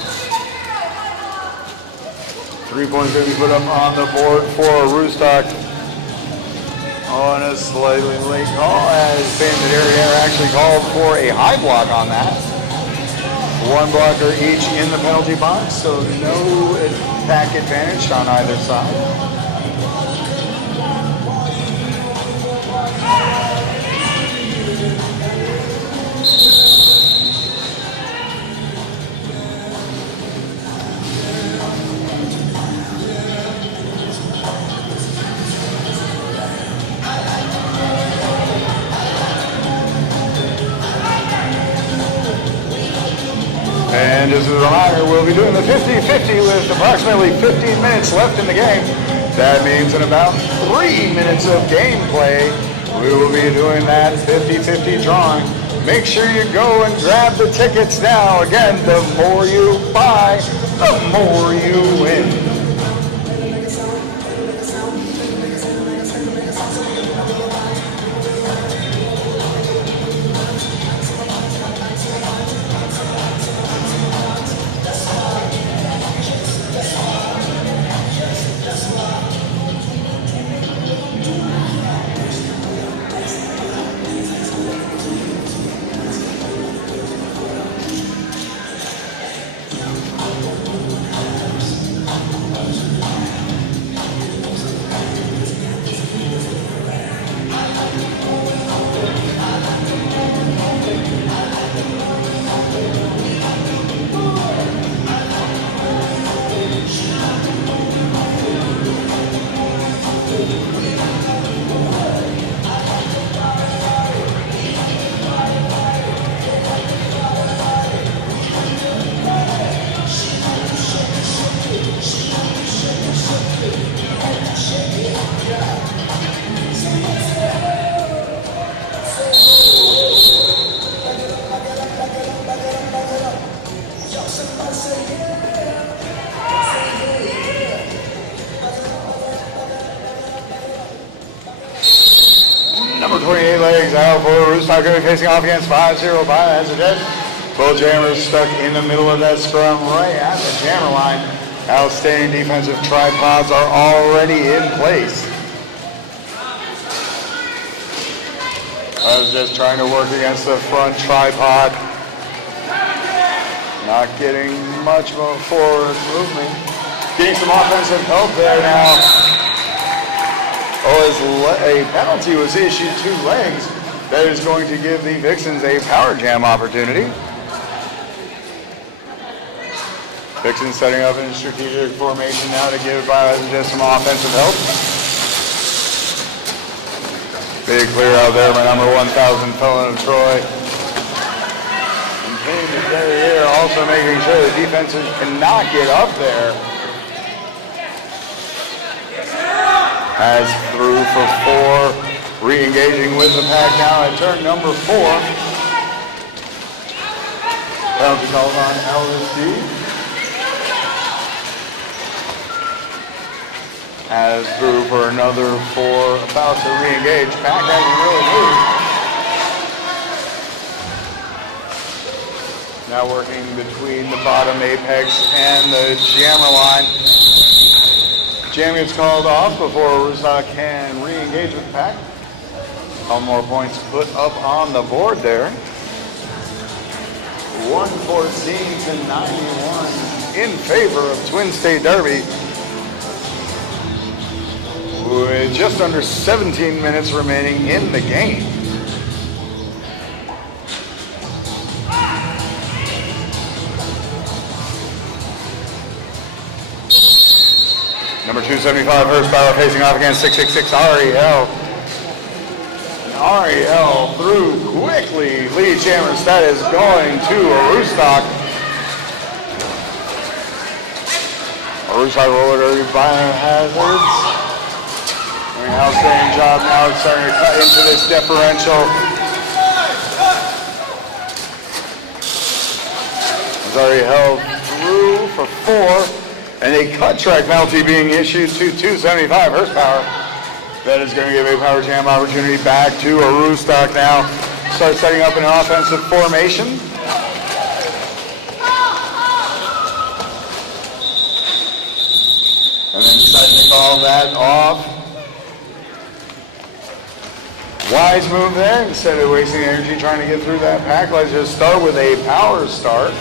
3 points going to be put up on the board for Aroostook. On a slightly late call as Payne in the derriere actually called for a high block on that. 1 blocker each in the penalty box, so no attack advantage on either side. And as a reminder, we'll be doing the 50-50 with approximately 15 minutes left in the game. That means in about 3 minutes of gameplay, we will be doing that 50-50 drawing. Make sure you go and grab the tickets now. Again, the more you buy, the more you win. Number 28 legs out for Aroostook, going to be facing off against 5-0 Biohazards. Both jammers stuck in the middle of that scrum right at the jammer line. Outstanding defensive tripods are already in place. I was just trying to work against the front tripod. Not getting much of a forward movement. Getting some offensive help there now. As a penalty was issued 2 legs, that is going to give the Vixens a power jam opportunity. Vixens setting up in strategic formation now to give Biohazards some offensive help. Big clear out there by number 1,000 Felon of Troy. And Payne is there also making sure the defenses cannot get up there. As through for 4, re-engaging with the pack now at turn number 4. Penalty called on Aroostook. As through for another 4, about to re-engage. Pack hasn't really moved. Now working between the bottom apex and the jammer line. Jam gets called off before Aroostook can re-engage with the pack. Couple more points put up on the board there. 114 to 91 in favor of Twin State Derby. With just under 17 minutes remaining in the game. Number 275 horsepower facing off against 666 Ariel. Ariel through quickly. Lead Jammers, that is going to Aroostook. Aroostook roller derby Biohazards. Doing an outstanding job now, starting to cut into this differential. Has already held through for 4, and a cut track penalty being issued to 275 horsepower. That is going to give a power jam opportunity back to Aroostook now. Start setting up an offensive formation. And then deciding to call that off. Wise move there. Instead of wasting energy trying to get through that pack, let's just start with a power start.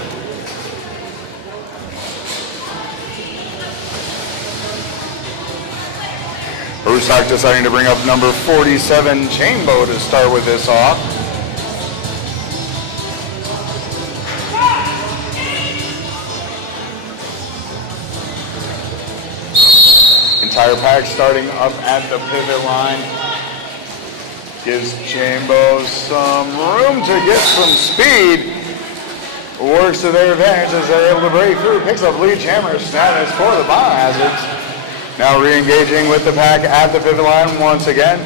Aroostook deciding to bring up number 47, Chainbow, to start with this off. Entire pack starting up at the pivot line. Gives Chainbow some room to get some speed. Works to their advantage as they're able to break through. Picks up lead jammer status for the Biohazards. Now re-engaging with the pack at the pivot line once again.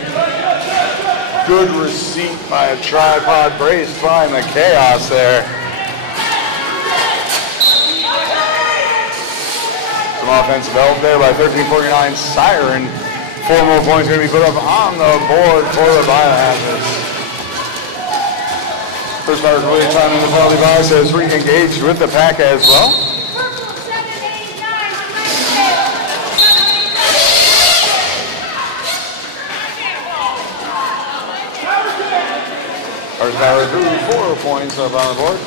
Good receipt by a tripod braced by McChaos there. Some offensive help there by 1349 Siren. 4 more points going to be put up on the board for the Biohazards. First power completed time in the penalty box has re-engaged with the pack as well. First power through 4 points up on the board.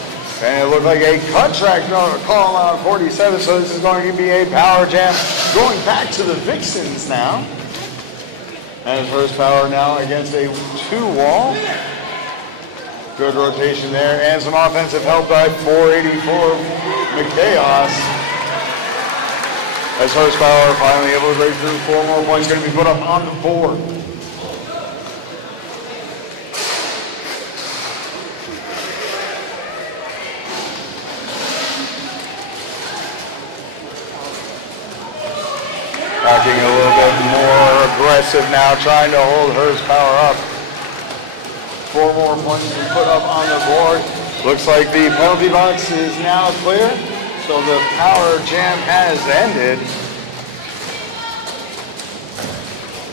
And it looked like a cut track call on 47, so this is going to be a power jam going back to the Vixens now. And first power now against a 2-wall. Good rotation there, and some offensive help by 484 McChaos. As horsepower finally able to break through, 4 more points going to be put up on the board. Acting a little bit more aggressive now, trying to hold horsepower up. 4 more points to put up on the board. Looks like the penalty box is now clear, so the power jam has ended.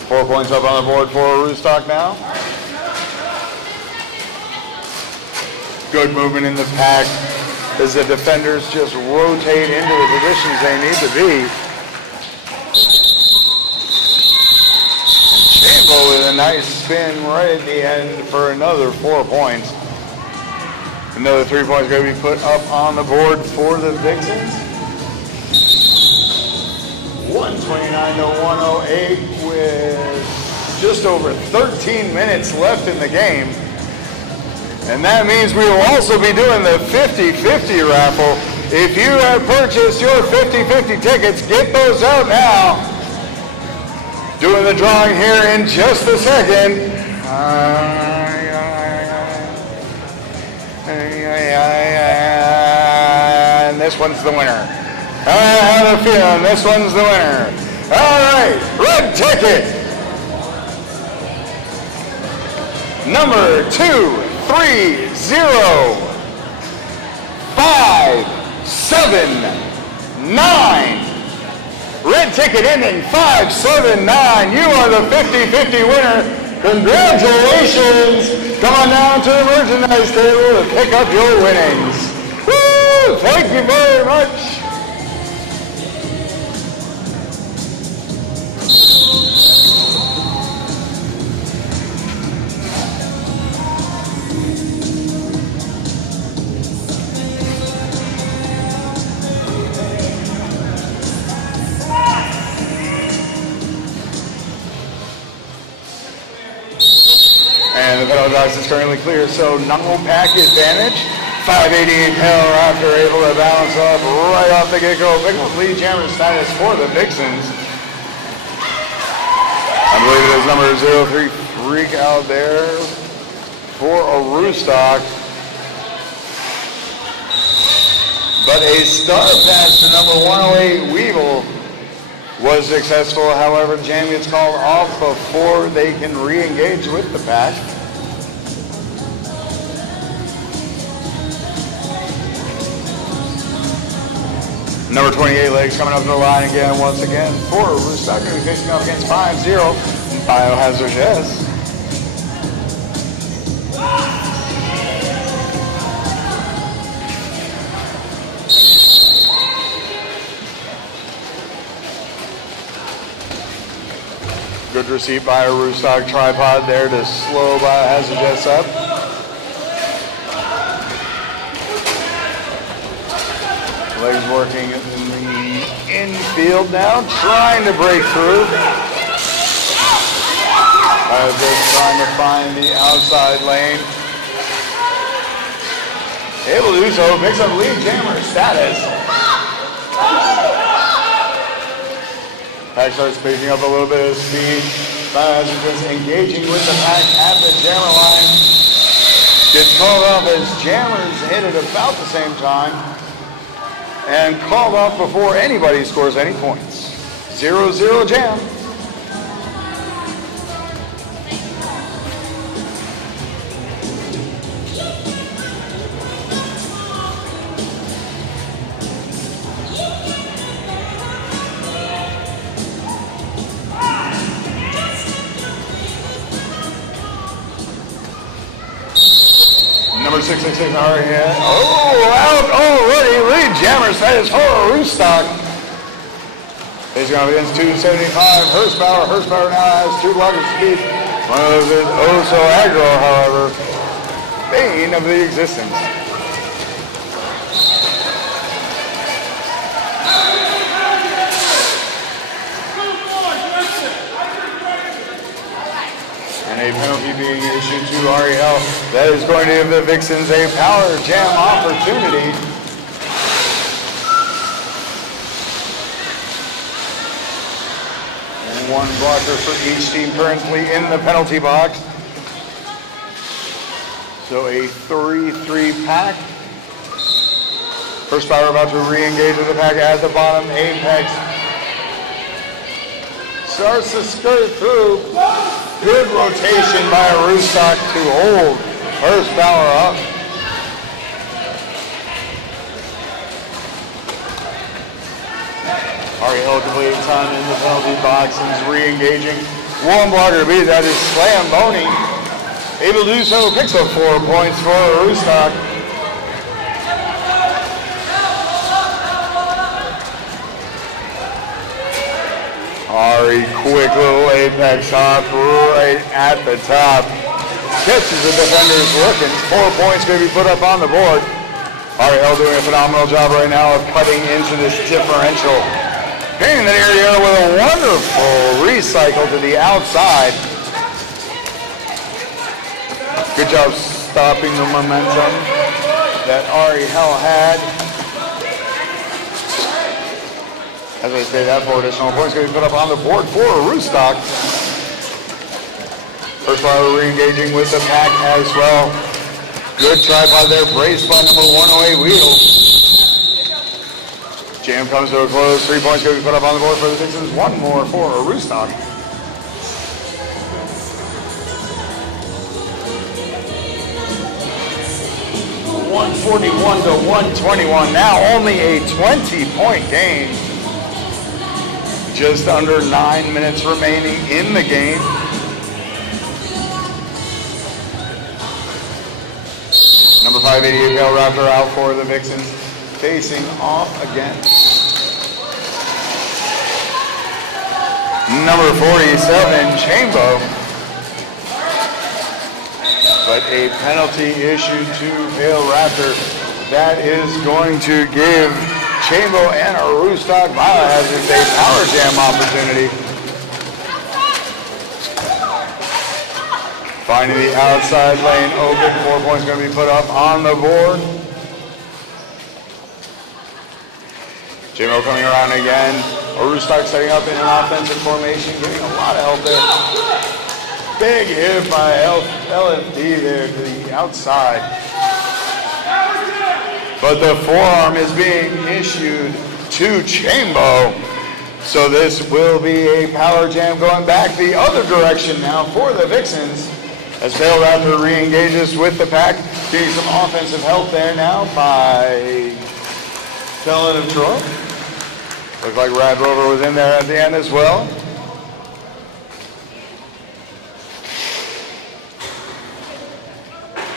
4 points up on the board for Aroostook now. Good movement in the pack as the defenders just rotate into the positions they need to be. Chainbow with a nice spin right at the end for another 4 points. Another 3 points going to be put up on the board for the Vixens. 129 to 108 with just over 13 minutes left in the game. And that means we will also be doing the 50-50 raffle. If you have purchased your 50-50 tickets, get those out now. Doing the drawing here in just a second. And this one's the winner. I have a feeling this one's the winner. All right, red ticket. Number 230579. Red Red ticket ending 579. You are the 50-50 winner. Congratulations. Come on down to the merchandise table to pick up your winnings. Woo! Thank you very much. And the penalty box is currently clear, so no pack advantage. 588 power after able to bounce up right off the get-go. Pick up lead jammer status for the Vixens. I believe it is number 03 Freak out there for Aroostook. But a star pass to number 108 Weevil was successful. However, jam gets called off before they can re-engage with the pack. Number 28 Legs coming up to the line again once again for Aroostook, going to be facing off against 5-0 Biohazards. Yes. Good receipt by Aroostook. Tripod there to slow Biohazards up. Legs working in the infield now, trying to break through. Just trying to find the outside lane. Able to do so, picks up lead jammer status. Pack starts picking up a little bit of speed. Just engaging with the pack at the jammer line. Gets called off as jammers hit it about the same time. And called off before anybody scores any points. 0-0 jam. Number 666 already had. Oh, out already. Lead jammer status for Aroostook. He's going to be against 275 horsepower. Horsepower now has 2 blockers speed. One of those is oh so aggro, however. Bane of the existence. And a penalty being issued to Ariel. That is going to give the Vixens a power jam opportunity. And 1 blocker for each team currently in the penalty box. So a 3-3 pack. First power about to re-engage with the pack at the bottom. Apex starts to skirt through. Good rotation by Aroostook to hold horsepower up. Ariel completing time in the penalty box and is re-engaging. 1 blocker to beat, that is Slam Boney. Able to do so, picks up 4 points for Aroostook. Ari, quick little apex hop right at the top. Catches the defenders looking. 4 points going to be put up on the board. Ariel doing a phenomenal job right now of cutting into this differential. Hitting the area with a wonderful recycle to the outside. Good job stopping the momentum that Ariel had. As I say, that 4 additional points going to be put up on the board for Aroostook. First power re-engaging with the pack as well. Good tripod there, braced by number 108 Wheel. Jam comes to a close. 3 points going to be put up on the board for the Vixens. 1 more for Aroostook. $141 to $121. Now only a 20-point game. just under 9 minutes remaining in the game. Number 588, Pale Raptor out for the Vixens, facing off against number 47, Chambo. But a penalty issued to Pale Raptor that is going to give Chambo and Aroostook Biohazards a power jam opportunity. Finding the outside lane open, 4 points going to be put up on the board. Chambo coming around again. Aroostook setting up in an offensive formation, getting a lot of help there. Big hit by LFD there to the outside. But the forearm is being issued to Chambo. So this will be a power jam going back the other direction now for the Vixens. As Pale Raptor re-engages with the pack, getting some offensive help there now by Felon of Troy. Looks like Rad Rover was in there at the end as well.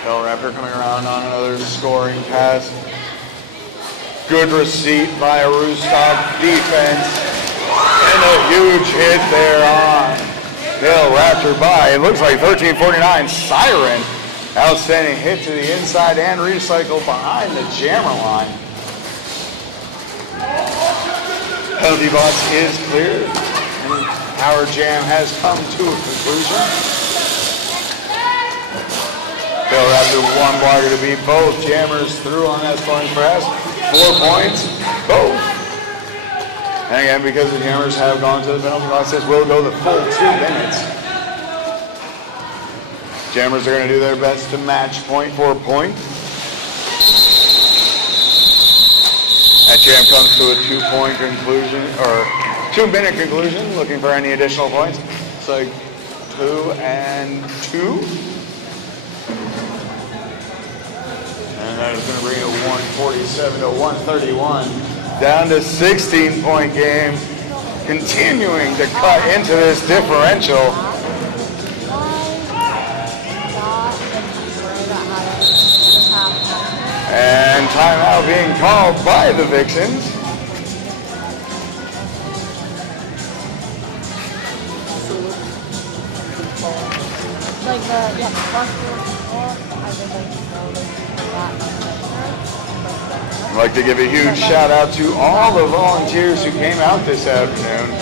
Pale Raptor coming around on another scoring pass. Good receipt by Aroostook defense. And a huge hit there on Pale Raptor by, it looks like 1349 Siren. Outstanding hit to the inside and recycle behind the jammer line. Penalty box is cleared. And power jam has come to a conclusion. Pale Raptor one blogger to beat both jammers through on that scoring press. 4 points, both. And again, because the jammers have gone to the penalty box, this will go the full 2 minutes. Jammers are going to do their best to match point for point. That jam comes to a 2-point conclusion, or 2-minute conclusion, looking for any additional points. It's like 2 and 2. And that is going to bring it 147 to 131. Down to 16-point game. Continuing to cut into this differential. And timeout being called by the Vixens. I'd like to give a huge shout out to all the volunteers who came out this afternoon.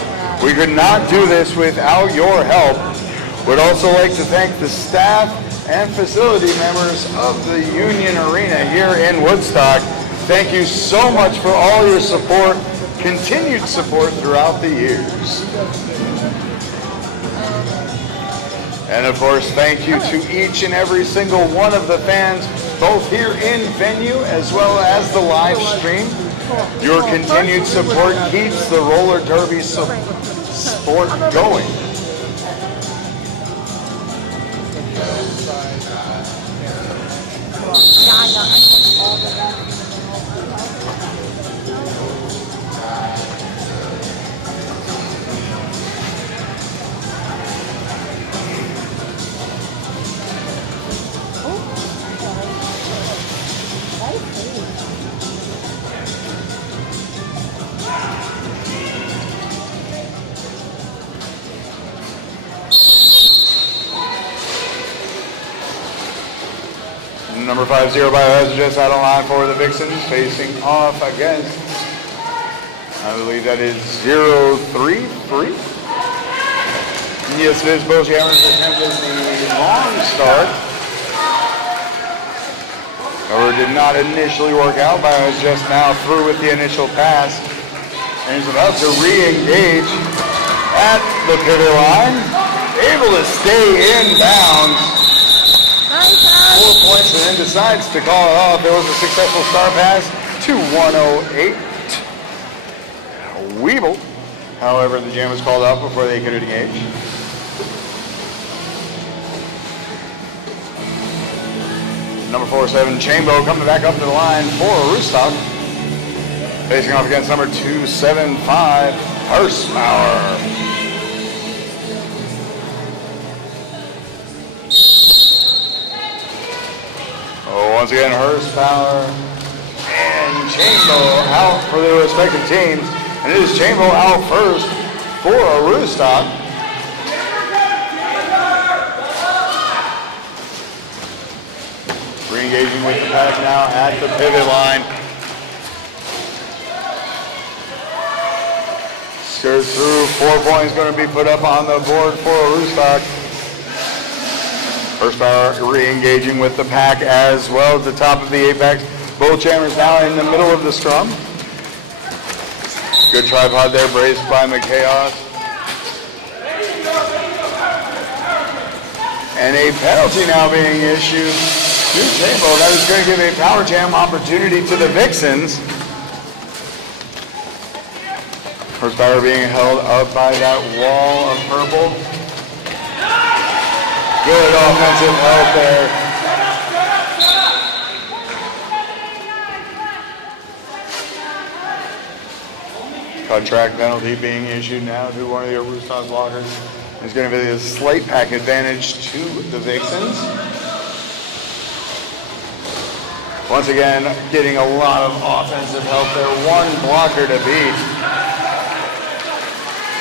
We could not do this without your help. Would also like to thank the staff and facility members of the Union Arena here in Woodstock. Thank you so much for all your support, continued support throughout the years. And of course, thank you to each and every single one of the fans, both here in venue as well as the live stream. Your continued support keeps the roller derby sport going. Number 50 Biohazards just out on line for the Vixens, facing off against, I believe that is 0-3-3. Yes, it is. Both jammers attempted the long start. However, did not initially work out. Biohazards just now through with the initial pass. And he's about to re-engage at the pivot line. Able to stay in bounds. 4 points and then decides to call it off. There was a successful star pass to 108. Weeble. However, the jam was called out before they could engage. Number 47, Chambo, coming back up to the line for Aroostook. Facing off against number 275, Horsepower. Oh, once again, Horsepower and Chambo out for the respective teams. And it is Chambo out first for Aroostook. Re-engaging with the pack now at the pivot line. Skirts through, 4 points going to be put up on the board for Aroostook. Horsepower re-engaging with the pack as well at the top of the apex. Both jammers now in the middle of the scrum. Good tripod there, braced by McChaos. And a penalty now being issued to Chambo. That is going to give a power jam opportunity to the Vixens. Horsepower being held up by that wall of purple. Good offensive help there. Cut track penalty being issued now to one of the Aroostook blockers. It's going to be a slight pack advantage to the Vixens. Once again, getting a lot of offensive help there. One blocker to beat.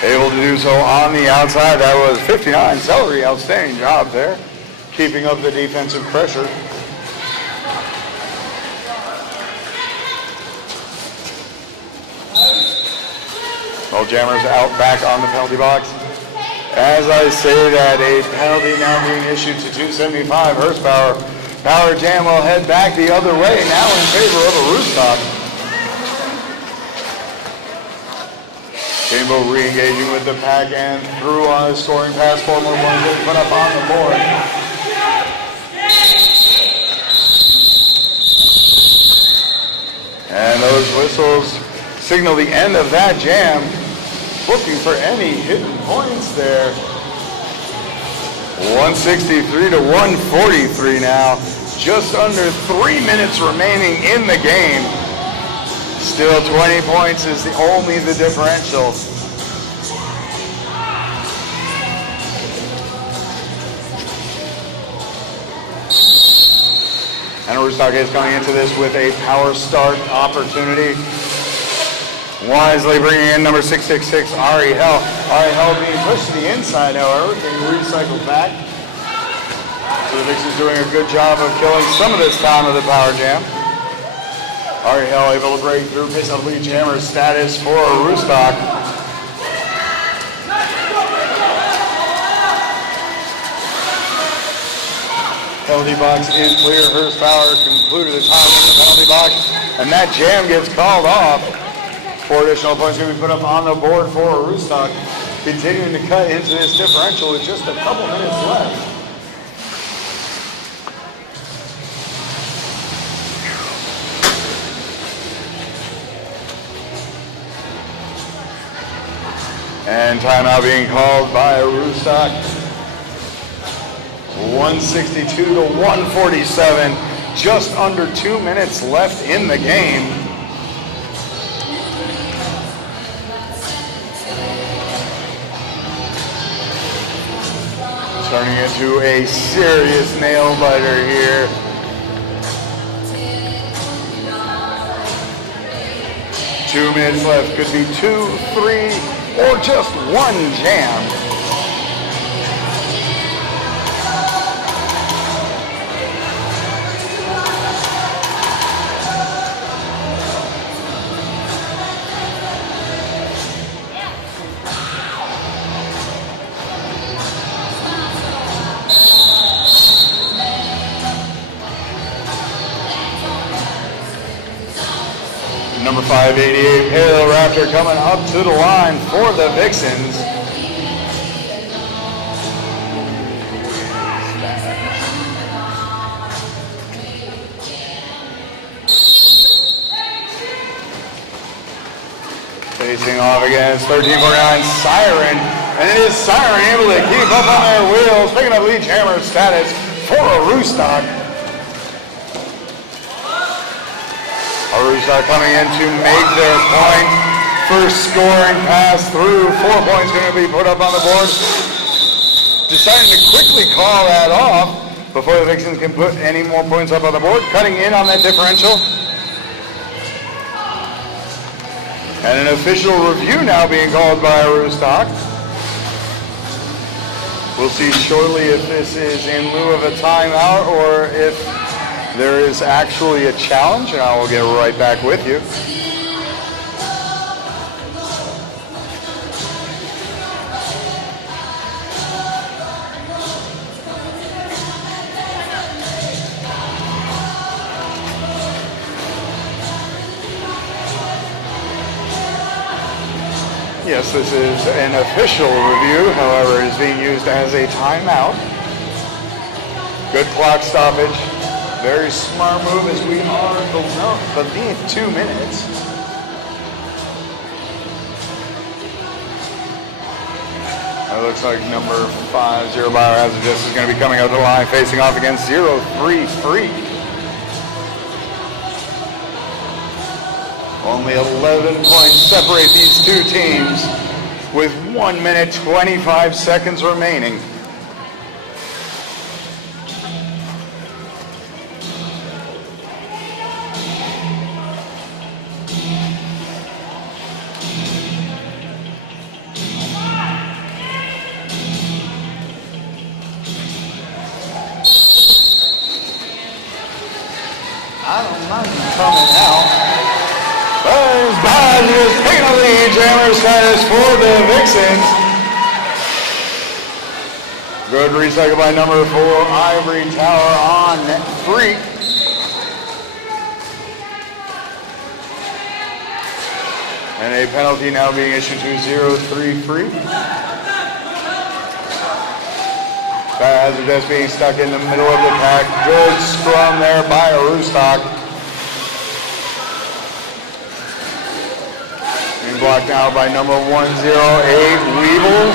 Able to do so on the outside. That was 59. Celery, outstanding job there. Keeping up the defensive pressure. Both jammers out back on the penalty box. As I say that, a penalty now being issued to 275 horsepower. Power jam will head back the other way, now in favor of Aroostook. Chambo re-engaging with the pack and through on a scoring pass. 4 more points getting put up on the board. And those whistles signal the end of that jam. Looking for any hidden points there. 163 to 143 now. Just under 3 minutes remaining in the game. Still 20 points is only the differential. And Aroostook is coming into this with a power start opportunity. Wisely bringing in number 666, Ari Hell. Ari Hell being pushed to the inside, however, getting recycled back. So the Vixens doing a good job of killing some of this time of the power jam. Ari Hell able to break through, pick up lead jammer status for Aroostook. Penalty box is clear. Horsepower concluded the time in the penalty box, and that jam gets called off. 4 additional points going to be put up on the board for Aroostook. Continuing to cut into this differential with just a couple minutes left. And timeout being called by Aroostook. 162 to 147. Just under 2 minutes left in the game. Turning into a serious nail biter here. Two minutes left. Could be 2, 3, or just one jam. Number 588, Pale Raptor coming up to the line for the Vixens. Facing off against 1349 Siren, and it is Siren able to keep up on their wheels, picking up lead hammer status for Aroostook. Aroostook coming in to make their point. First scoring pass through. 4 points going to be put up on the board. Deciding to quickly call that off before the Vixens can put any more points up on the board. Cutting in on that differential. And an official review now being called by Aroostook. We'll see shortly if this is in lieu of a timeout or if there is actually a challenge, and I will get right back with you. Yes, this is an official review, however, it is being used as a timeout. Good clock stoppage. Very smart move as we are beneath 2 minutes. It looks like number 5, Biohazards, is going to be coming out the line, facing off against 0-3-3. Only 11 points separate these two teams with 1 minute 25 seconds remaining. I don't mind coming out. Biohazards taking the lead, jammer status for the Vixens. Good recycle by number 4, Ivory Tower on 3. And a penalty now being issued to 0-3-3. Biohazards being stuck in the middle of the pack. Good scrum there by Aroostook. Blocked now by number 108, Weeble.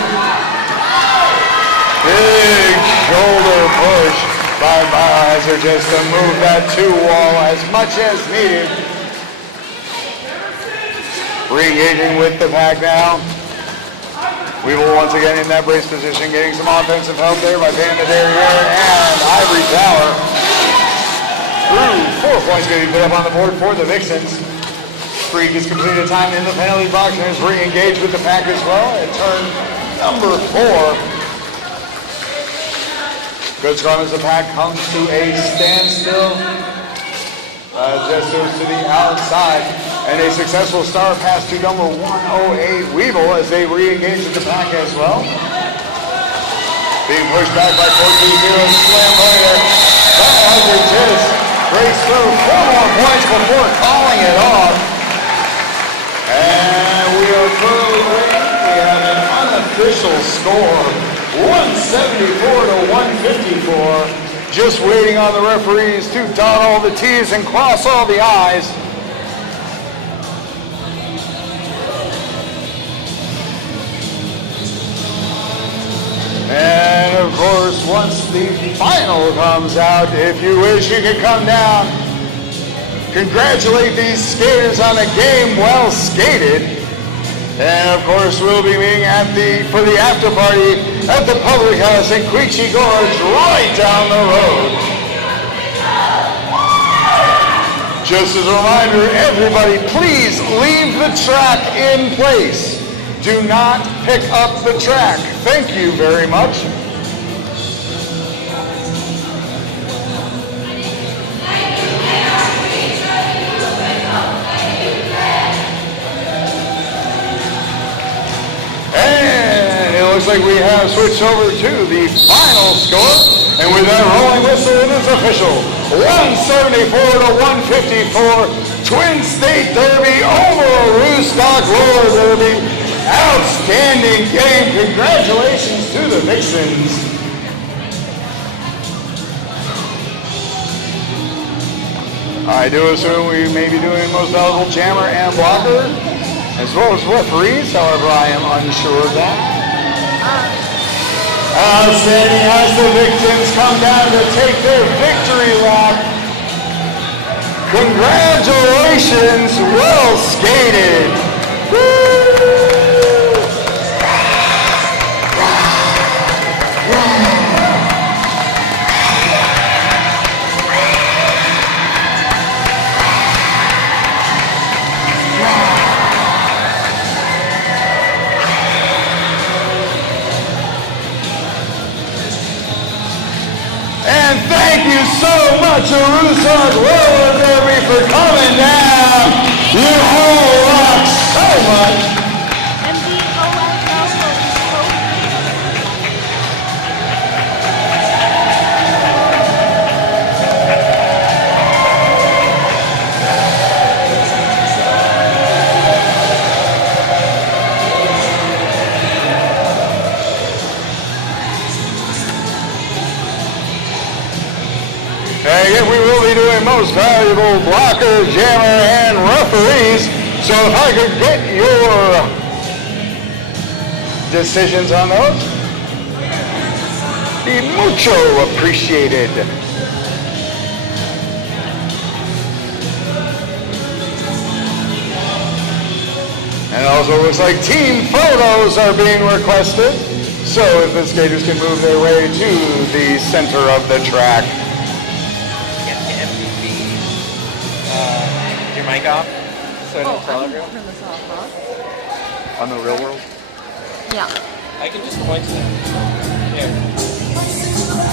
Big shoulder push by Biohazards just to move that 2-wall as much as needed. Re-engaging with the pack now. Weeble once again in that brace position, getting some offensive help there by Van de Derriere and Ivory Tower. Through 4 points going to be put up on the board for the Vixens. Freak has completed time in the penalty box and is re-engaged with the pack as well at turn number 4. Good scrum as the pack comes to a standstill. Just goes to the outside. And a successful star pass to number 108, Weeble, as they re-engage with the pack as well. Being pushed back by 14-0, slam later. Biohazards just breaks through 4 more points before calling it off. And we are currently waiting. We have an unofficial score, 174-154. Just waiting on the referees to dot all the T's and cross all the I's. And of course, once the final comes out, if you wish, you can come down. Congratulate these skaters on a game well skated. And of course, we'll be meeting for the after party at the Public House in Queechee Gorge, right down the road. Just as a reminder, everybody, please leave the track in place. Do not pick up the track. Thank you very much. And it looks like we have switched over to the final score. And with that rolling whistle, it is official. 174-154, Twin State Derby over Aroostook Roller Derby. Outstanding game. Congratulations to the Vixens. I do assume we may be doing most valuable jammer and blocker, as well as referees. However, I am unsure of that. Outstanding as the Vixens come down to take their victory lap. Congratulations, well skated. Woo! much, Aroostook roller derby, for coming down. You all rock so much. And again, we will be doing most valuable blocker, jammer, and referees. So if I could get your decisions on those, be mucho appreciated. And it also looks like team photos are being requested. So if the skaters can move their way to the center of the track. Your mic off? So I don't tell I can everyone? turn this off, huh? On the real world? Yeah. I can just point to them.